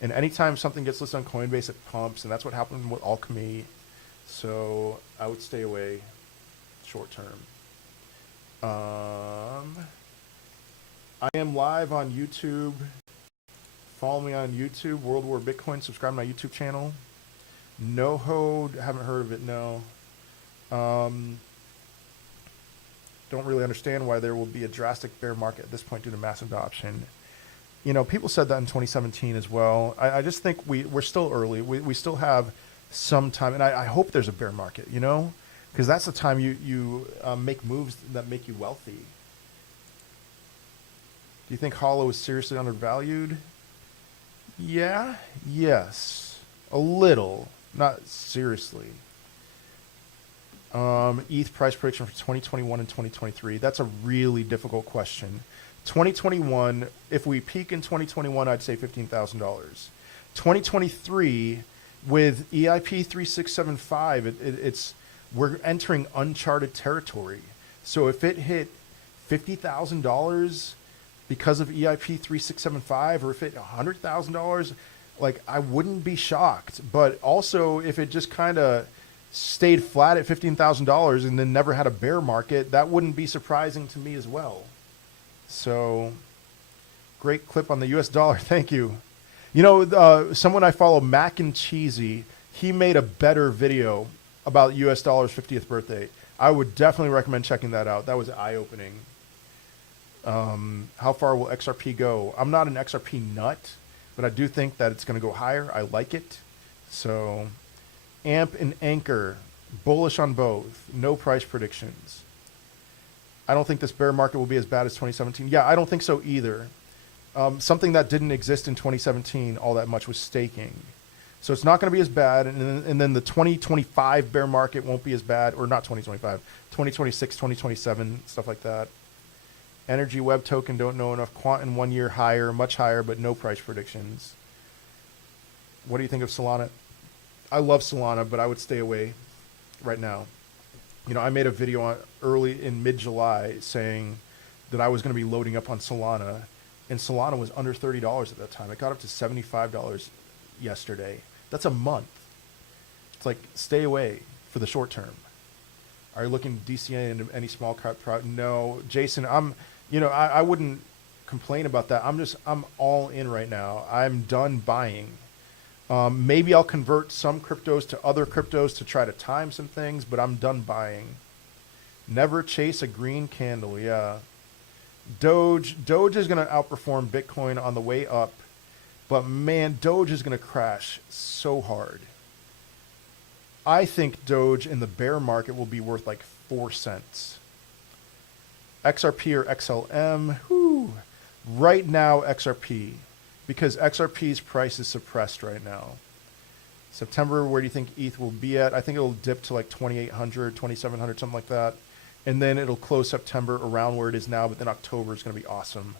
And anytime something gets listed on Coinbase, it pumps, and that's what happened with Alchemy. So I would stay away short term. I am live on YouTube. Follow me on YouTube, World War Bitcoin. Subscribe to my YouTube channel. NoHo, haven't heard of it, no. Don't really understand why there will be a drastic bear market at this point due to mass adoption. You know, people said that in 2017 as well. I just think we're still early. We still have some time, and I hope there's a bear market, you know, because that's the time you make moves that make you wealthy. Do you think Hollow is seriously undervalued? Yeah, yes, a little, not seriously. ETH price prediction for 2021 and 2023. That's a really difficult question. 2021, if we peak in 2021, I'd say $15,000. 2023, with EIP 3675, we're entering uncharted territory. So if it hit $50,000 because of EIP 3675, or if it hit $100,000, like, I wouldn't be shocked. But also, if it just kind of stayed flat at $15,000 and then never had a bear market, that wouldn't be surprising to me as well. So, great clip on the US dollar. Thank you. You know, someone I follow, Mac and Cheesy, he made a better video about US dollar's 50th birthday. I would definitely recommend checking that out. That was eye-opening. How far will XRP go? I'm not an XRP nut, but I do think that it's going to go higher. I like it. So, AMP and Anchor, bullish on both. No price predictions. I don't think this bear market will be as bad as 2017. Yeah, I don't think so either. Something that didn't exist in 2017 all that much was staking. So it's not going to be as bad. And then the 2025 bear market won't be as bad, or not 2025, 2026, 2027, stuff like that. Energy Web Token, don't know enough. Quant in 1 year higher, much higher, but no price predictions. What do you think of Solana? I love Solana, but I would stay away right now. You know, I made a video on early in mid-July saying that I was going to be loading up on Solana, and Solana was under $30 at that time. It got up to $75 yesterday. That's a month. It's like, stay away for the short term. Are you looking DCA into any small cap product? No, Jason, I wouldn't complain about that. I'm all in right now. I'm done buying. Maybe I'll convert some cryptos to other cryptos to try to time some things, but I'm done buying. Never chase a green candle. Yeah. Doge is going to outperform Bitcoin on the way up, but man, Doge is going to crash so hard. I think Doge in the bear market will be worth like 4 cents. XRP or XLM? Whew. Right now, XRP. Because XRP's price is suppressed right now. September, where do you think ETH will be at? I think it'll dip to like 2,800, 2,700, something like that. And then it'll close September around where it is now, but then October is going to be awesome.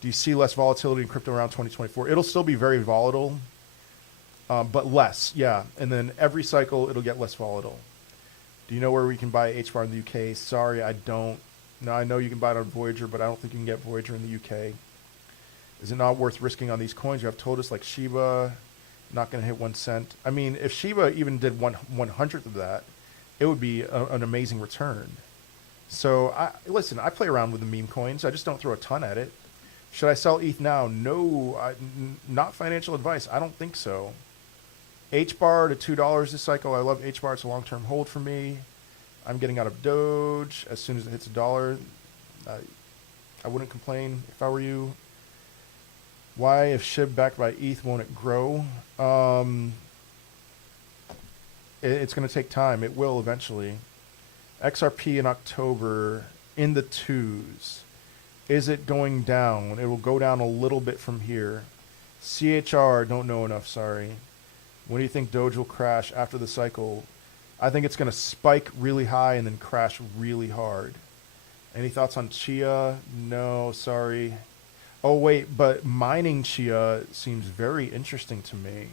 Do you see less volatility in crypto around 2024? It'll still be very volatile, but less, yeah. And then every cycle, it'll get less volatile. Do you know where we can buy HBAR in the UK? Sorry, I don't. No, I know you can buy it on Voyager, but I don't think you can get Voyager in the UK. Is it not worth risking on these coins? You have told us, like Shiba, not going to hit 1 cent. I mean, if Shiba even did 1/100th of that, it would be an amazing return. So, listen, I play around with the meme coins. I just don't throw a ton at it. Should I sell ETH now? No, not financial advice. I don't think so. HBAR to $2 this cycle. I love HBAR. It's a long-term hold for me. I'm getting out of Doge as soon as it hits $1. I wouldn't complain if I were you. Why, if SHIB backed by ETH, won't it grow? It's going to take time. It will eventually. XRP in October in the 2s. Is it going down? It will go down a little bit from here. CHR, don't know enough, sorry. When do you think Doge will crash after the cycle? I think it's going to spike really high and then crash really hard. Any thoughts on Chia? No, sorry. Oh, wait, but mining Chia seems very interesting to me.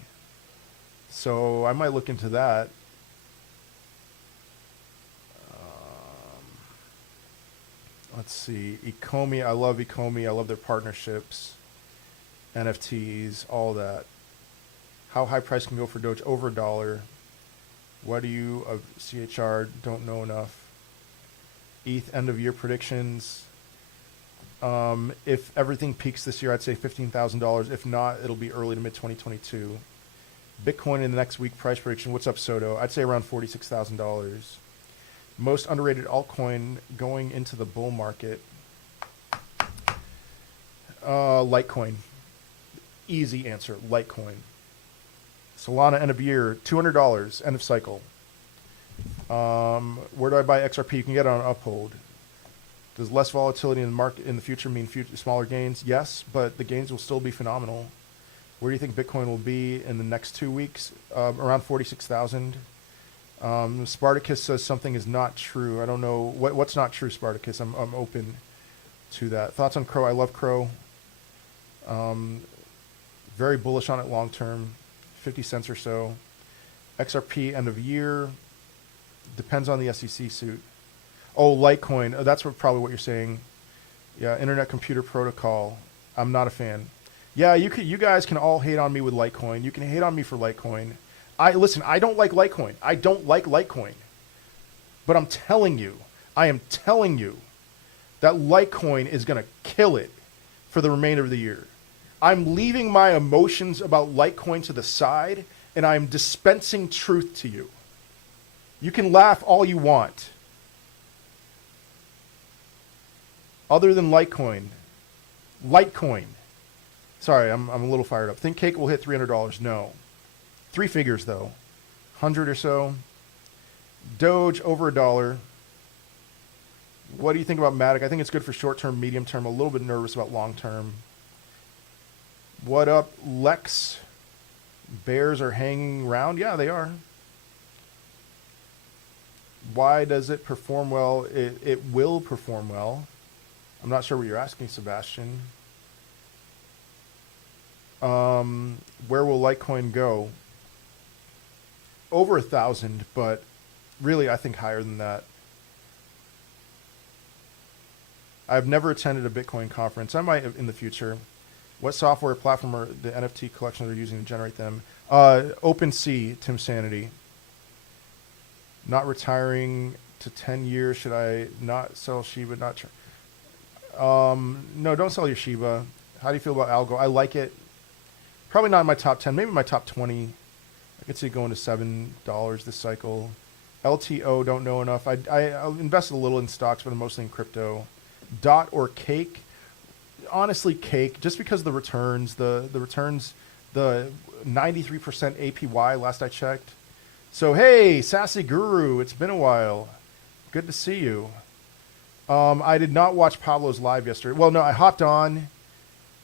So I might look into that. Let's see. Ecomi, I love Ecomi. I love their partnerships, NFTs, all that. How high price can go for Doge? Over $1. What do you of CHR? Don't know enough. ETH end of year predictions. If everything peaks this year, I'd say $15,000. If not, it'll be early to mid 2022. Bitcoin in the next week price prediction. What's up, Soto? I'd say around $46,000. Most underrated altcoin going into the bull market. Litecoin. Easy answer. Litecoin. Solana end of year, $200. End of cycle. Where do I buy XRP? You can get it on Uphold. Does less volatility in the market in the future mean smaller gains? Yes, but the gains will still be phenomenal. Where do you think Bitcoin will be in the next 2 weeks? Around 46,000. Spartacus says something is not true. I don't know what's not true, Spartacus. I'm open to that. Thoughts on Crow? I love Crow. Very bullish on it long term. 50 cents or so. XRP end of year. Depends on the SEC suit. Oh, Litecoin. That's probably what you're saying. Yeah, Internet Computer Protocol. I'm not a fan. Yeah, you guys can all hate on me with Litecoin. You can hate on me for Litecoin. Listen, I don't like Litecoin. I don't like Litecoin. But I am telling you that Litecoin is going to kill it for the remainder of the year. I'm leaving my emotions about Litecoin to the side, and I'm dispensing truth to you. You can laugh all you want. Other than Litecoin. Sorry, I'm a little fired up. Think Cake will hit $300? No. 3 figures, though. 100 or so. Doge, over $1. What do you think about Matic? I think it's good for short-term, medium-term. A little bit nervous about long-term. What up, Lex? Bears are hanging around? Yeah, they are. Why does it perform well? It will perform well. I'm not sure what you're asking, Sebastian. Where will Litecoin go? Over 1,000, but really I think higher than that. I've never attended a Bitcoin conference. I might in the future. What software platform are the NFT collections are using to generate them? OpenSea, Tim Sanity. Not retiring to 10 years. Should I not sell Shiba? No, don't sell your Shiba. How do you feel about Algo? I like it. Probably not in my top 10. Maybe my top 20. I could see it going to $7 this cycle. LTO, don't know enough. I invested a little in stocks, but I'm mostly in crypto. Dot or Cake? Honestly, Cake. Just because the returns, the 93% APY last I checked. So, hey, Sassy Guru, it's been a while. Good to see you. I did not watch Pablo's live yesterday. Well, no, I hopped on.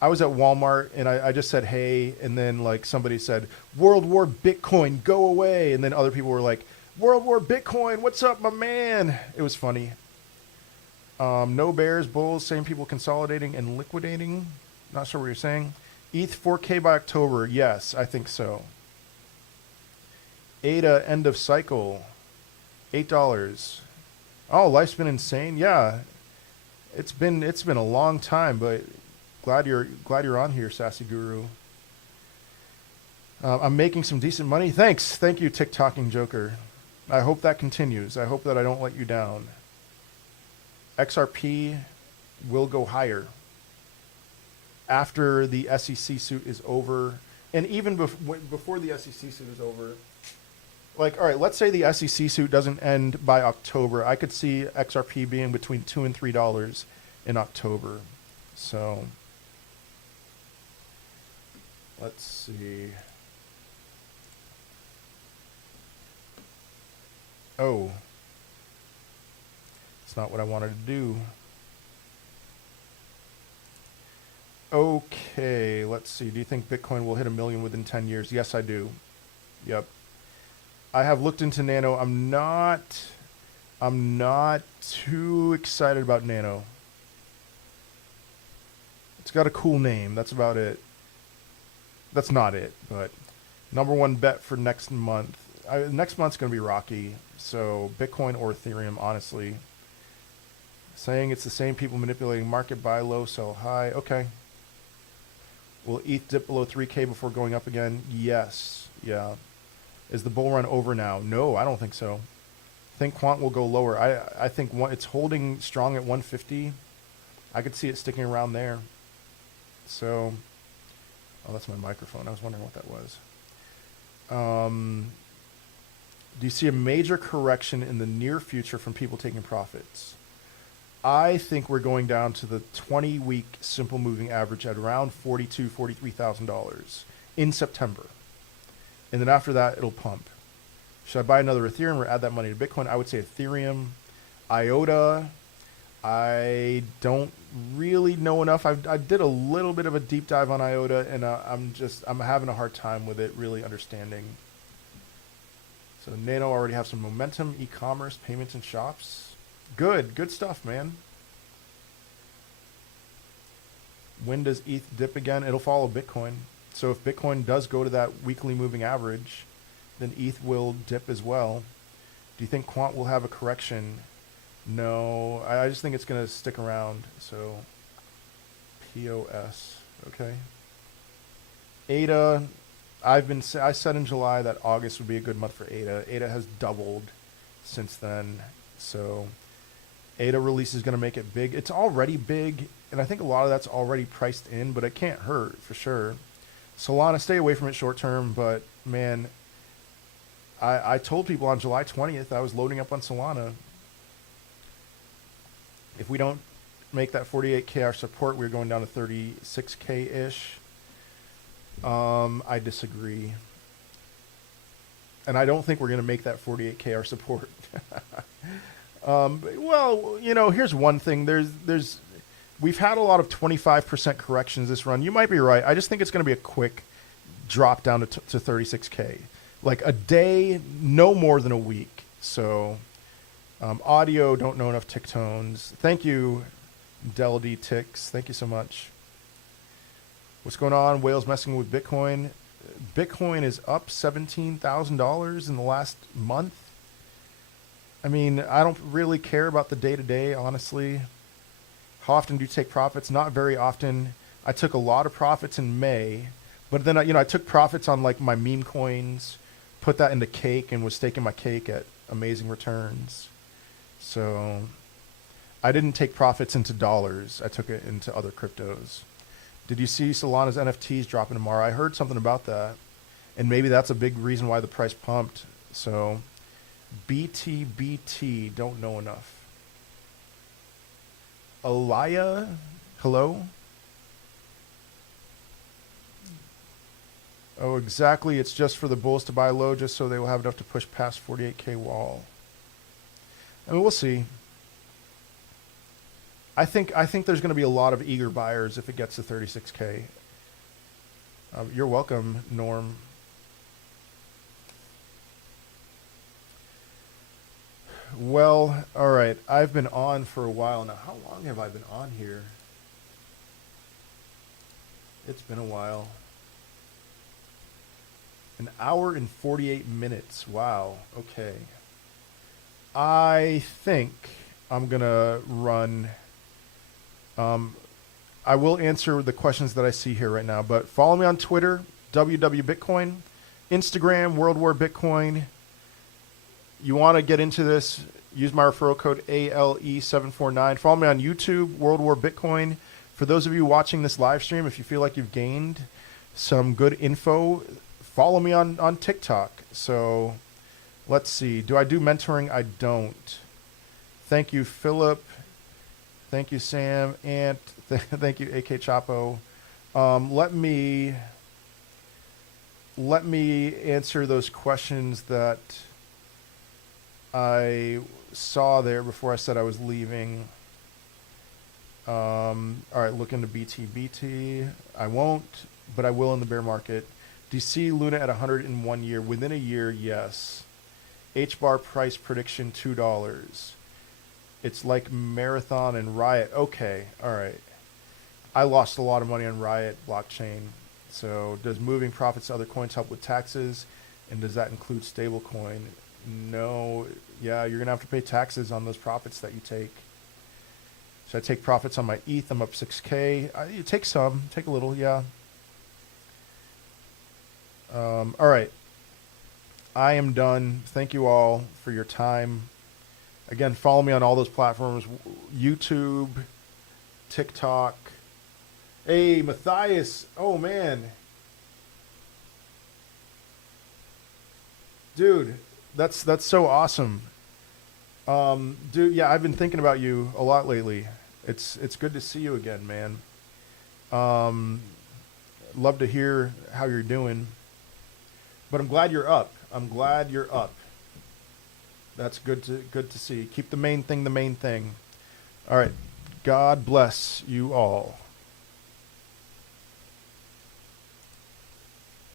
I was at Walmart, and I just said, hey, and then, like, somebody said, World War Bitcoin, go away. And then other people were like, World War Bitcoin, what's up, my man? It was funny. No bears, bulls, same people consolidating and liquidating. Not sure what you're saying. ETH 4K by October. Yes, I think so. ADA end of cycle. $8. Oh, life's been insane. Yeah, it's been a long time, but glad you're on here, Sassy Guru. I'm making some decent money. Thanks, thank you, TikToking Joker. I hope that continues. I hope that I don't let you down. XRP will go higher after the SEC suit is over, and even before the SEC suit is over. Like, all right, let's say the SEC suit doesn't end by October. I could see XRP being between $2 and $3 in October. So, let's see. Oh, it's not what I wanted to do. Okay, let's see. Do you think Bitcoin will hit 1 million within 10 years? Yes, I do. Yep. I have looked into Nano. I'm not I'm not too excited about Nano. It's got a cool name. That's about it. That's not it, but number one bet for next month. Next month's going to be rocky. So Bitcoin or Ethereum, honestly. Saying it's the same people manipulating market, buy low, sell high. Okay. Will ETH dip below 3K before going up again? Yes. Yeah. Is the bull run over now? No, I don't think so. I think Quant will go lower. I think it's holding strong at 150. I could see it sticking around there. So, oh, that's my microphone. I was wondering what that was. Do you see a major correction in the near future from people taking profits? I think we're going down to the 20-week simple moving average at around $42,000, $43,000 in September. And then after that, it'll pump. Should I buy another Ethereum or add that money to Bitcoin? I would say Ethereum. IOTA, I don't really know enough. I did a little bit of a deep dive on IOTA, and I'm having a hard time with it really understanding. So Nano already have some momentum, e-commerce, payments, and shops. Good stuff, man. When does ETH dip again? It'll follow Bitcoin. So if Bitcoin does go to that weekly moving average, then ETH will dip as well. Do you think Quant will have a correction? No, I just think it's going to stick around. So POS, okay. ADA, I said in July that August would be a good month for ADA. ADA has doubled since then. So ADA release is going to make it big. It's already big, and I think a lot of that's already priced in, but it can't hurt for sure. Solana, stay away from it short term, but man, I told people on July 20th I was loading up on Solana. If we don't make that 48K our support, we're going down to 36K-ish. I disagree. And I don't think we're going to make that 48K our support. Well, you know, here's one thing. We've had a lot of 25% corrections this run. You might be right. I just think it's going to be a quick drop down to 36K. Like a day, no more than a week. So audio, don't know enough tick tones. Thank you, Del D Ticks. Thank you so much. What's going on? Whales messing with Bitcoin. Bitcoin is up $17,000 in the last month. I mean, I don't really care about the day-to-day, honestly. How often do you take profits? Not very often. I took a lot of profits in May, but then I took profits on like my meme coins, put that into cake, and was staking my cake at amazing returns. So I didn't take profits into dollars. I took it into other cryptos. Did you see Solana's NFTs dropping tomorrow? I heard something about that, and maybe that's a big reason why the price pumped. So BTBT, don't know enough. Alaya, hello? Oh, exactly. It's just for the bulls to buy low just so they will have enough to push past 48K wall. I mean, we'll see. I think there's going to be a lot of eager buyers if it gets to 36K. You're welcome, Norm. Well, all right. I've been on for a while now. How long have I been on here? It's been a while. An hour and 48 minutes. Wow. Okay. I think I'm going to run... I will answer the questions that I see here right now, but follow me on Twitter, WWBitcoin, Instagram, World War Bitcoin. You want to get into this, use my referral code ALE749. Follow me on YouTube, World War Bitcoin. For those of you watching this live stream, if you feel like you've gained some good info, follow me on TikTok. So let's see. Do I do mentoring? I don't. Thank you, Philip. Thank you, Sam. Ant. Thank you, AK Chapo. Let me answer those questions that I saw there before I said I was leaving. All right, look into BTBT. I won't, but I will in the bear market. Do you see Luna at 100 in 1 year? Within a year, yes. H bar price prediction $2. It's like Marathon and Riot. Okay, all right. I lost a lot of money on Riot blockchain. So does moving profits to other coins help with taxes? And does that include stablecoin? No. Yeah, you're going to have to pay taxes on those profits that you take. So I take profits on my ETH. I'm up 6K. You take some. Take a little, yeah. All right. I am done. Thank you all for your time. Again, follow me on all those platforms. YouTube, TikTok. Hey, Matthias. Oh, man. Dude, that's so awesome. Dude, yeah, I've been thinking about you a lot lately. It's good to see you again, man. Love to hear how you're doing. But I'm glad you're up. I'm glad you're up. That's good to see. Keep the main thing the main thing. All right. God bless you all.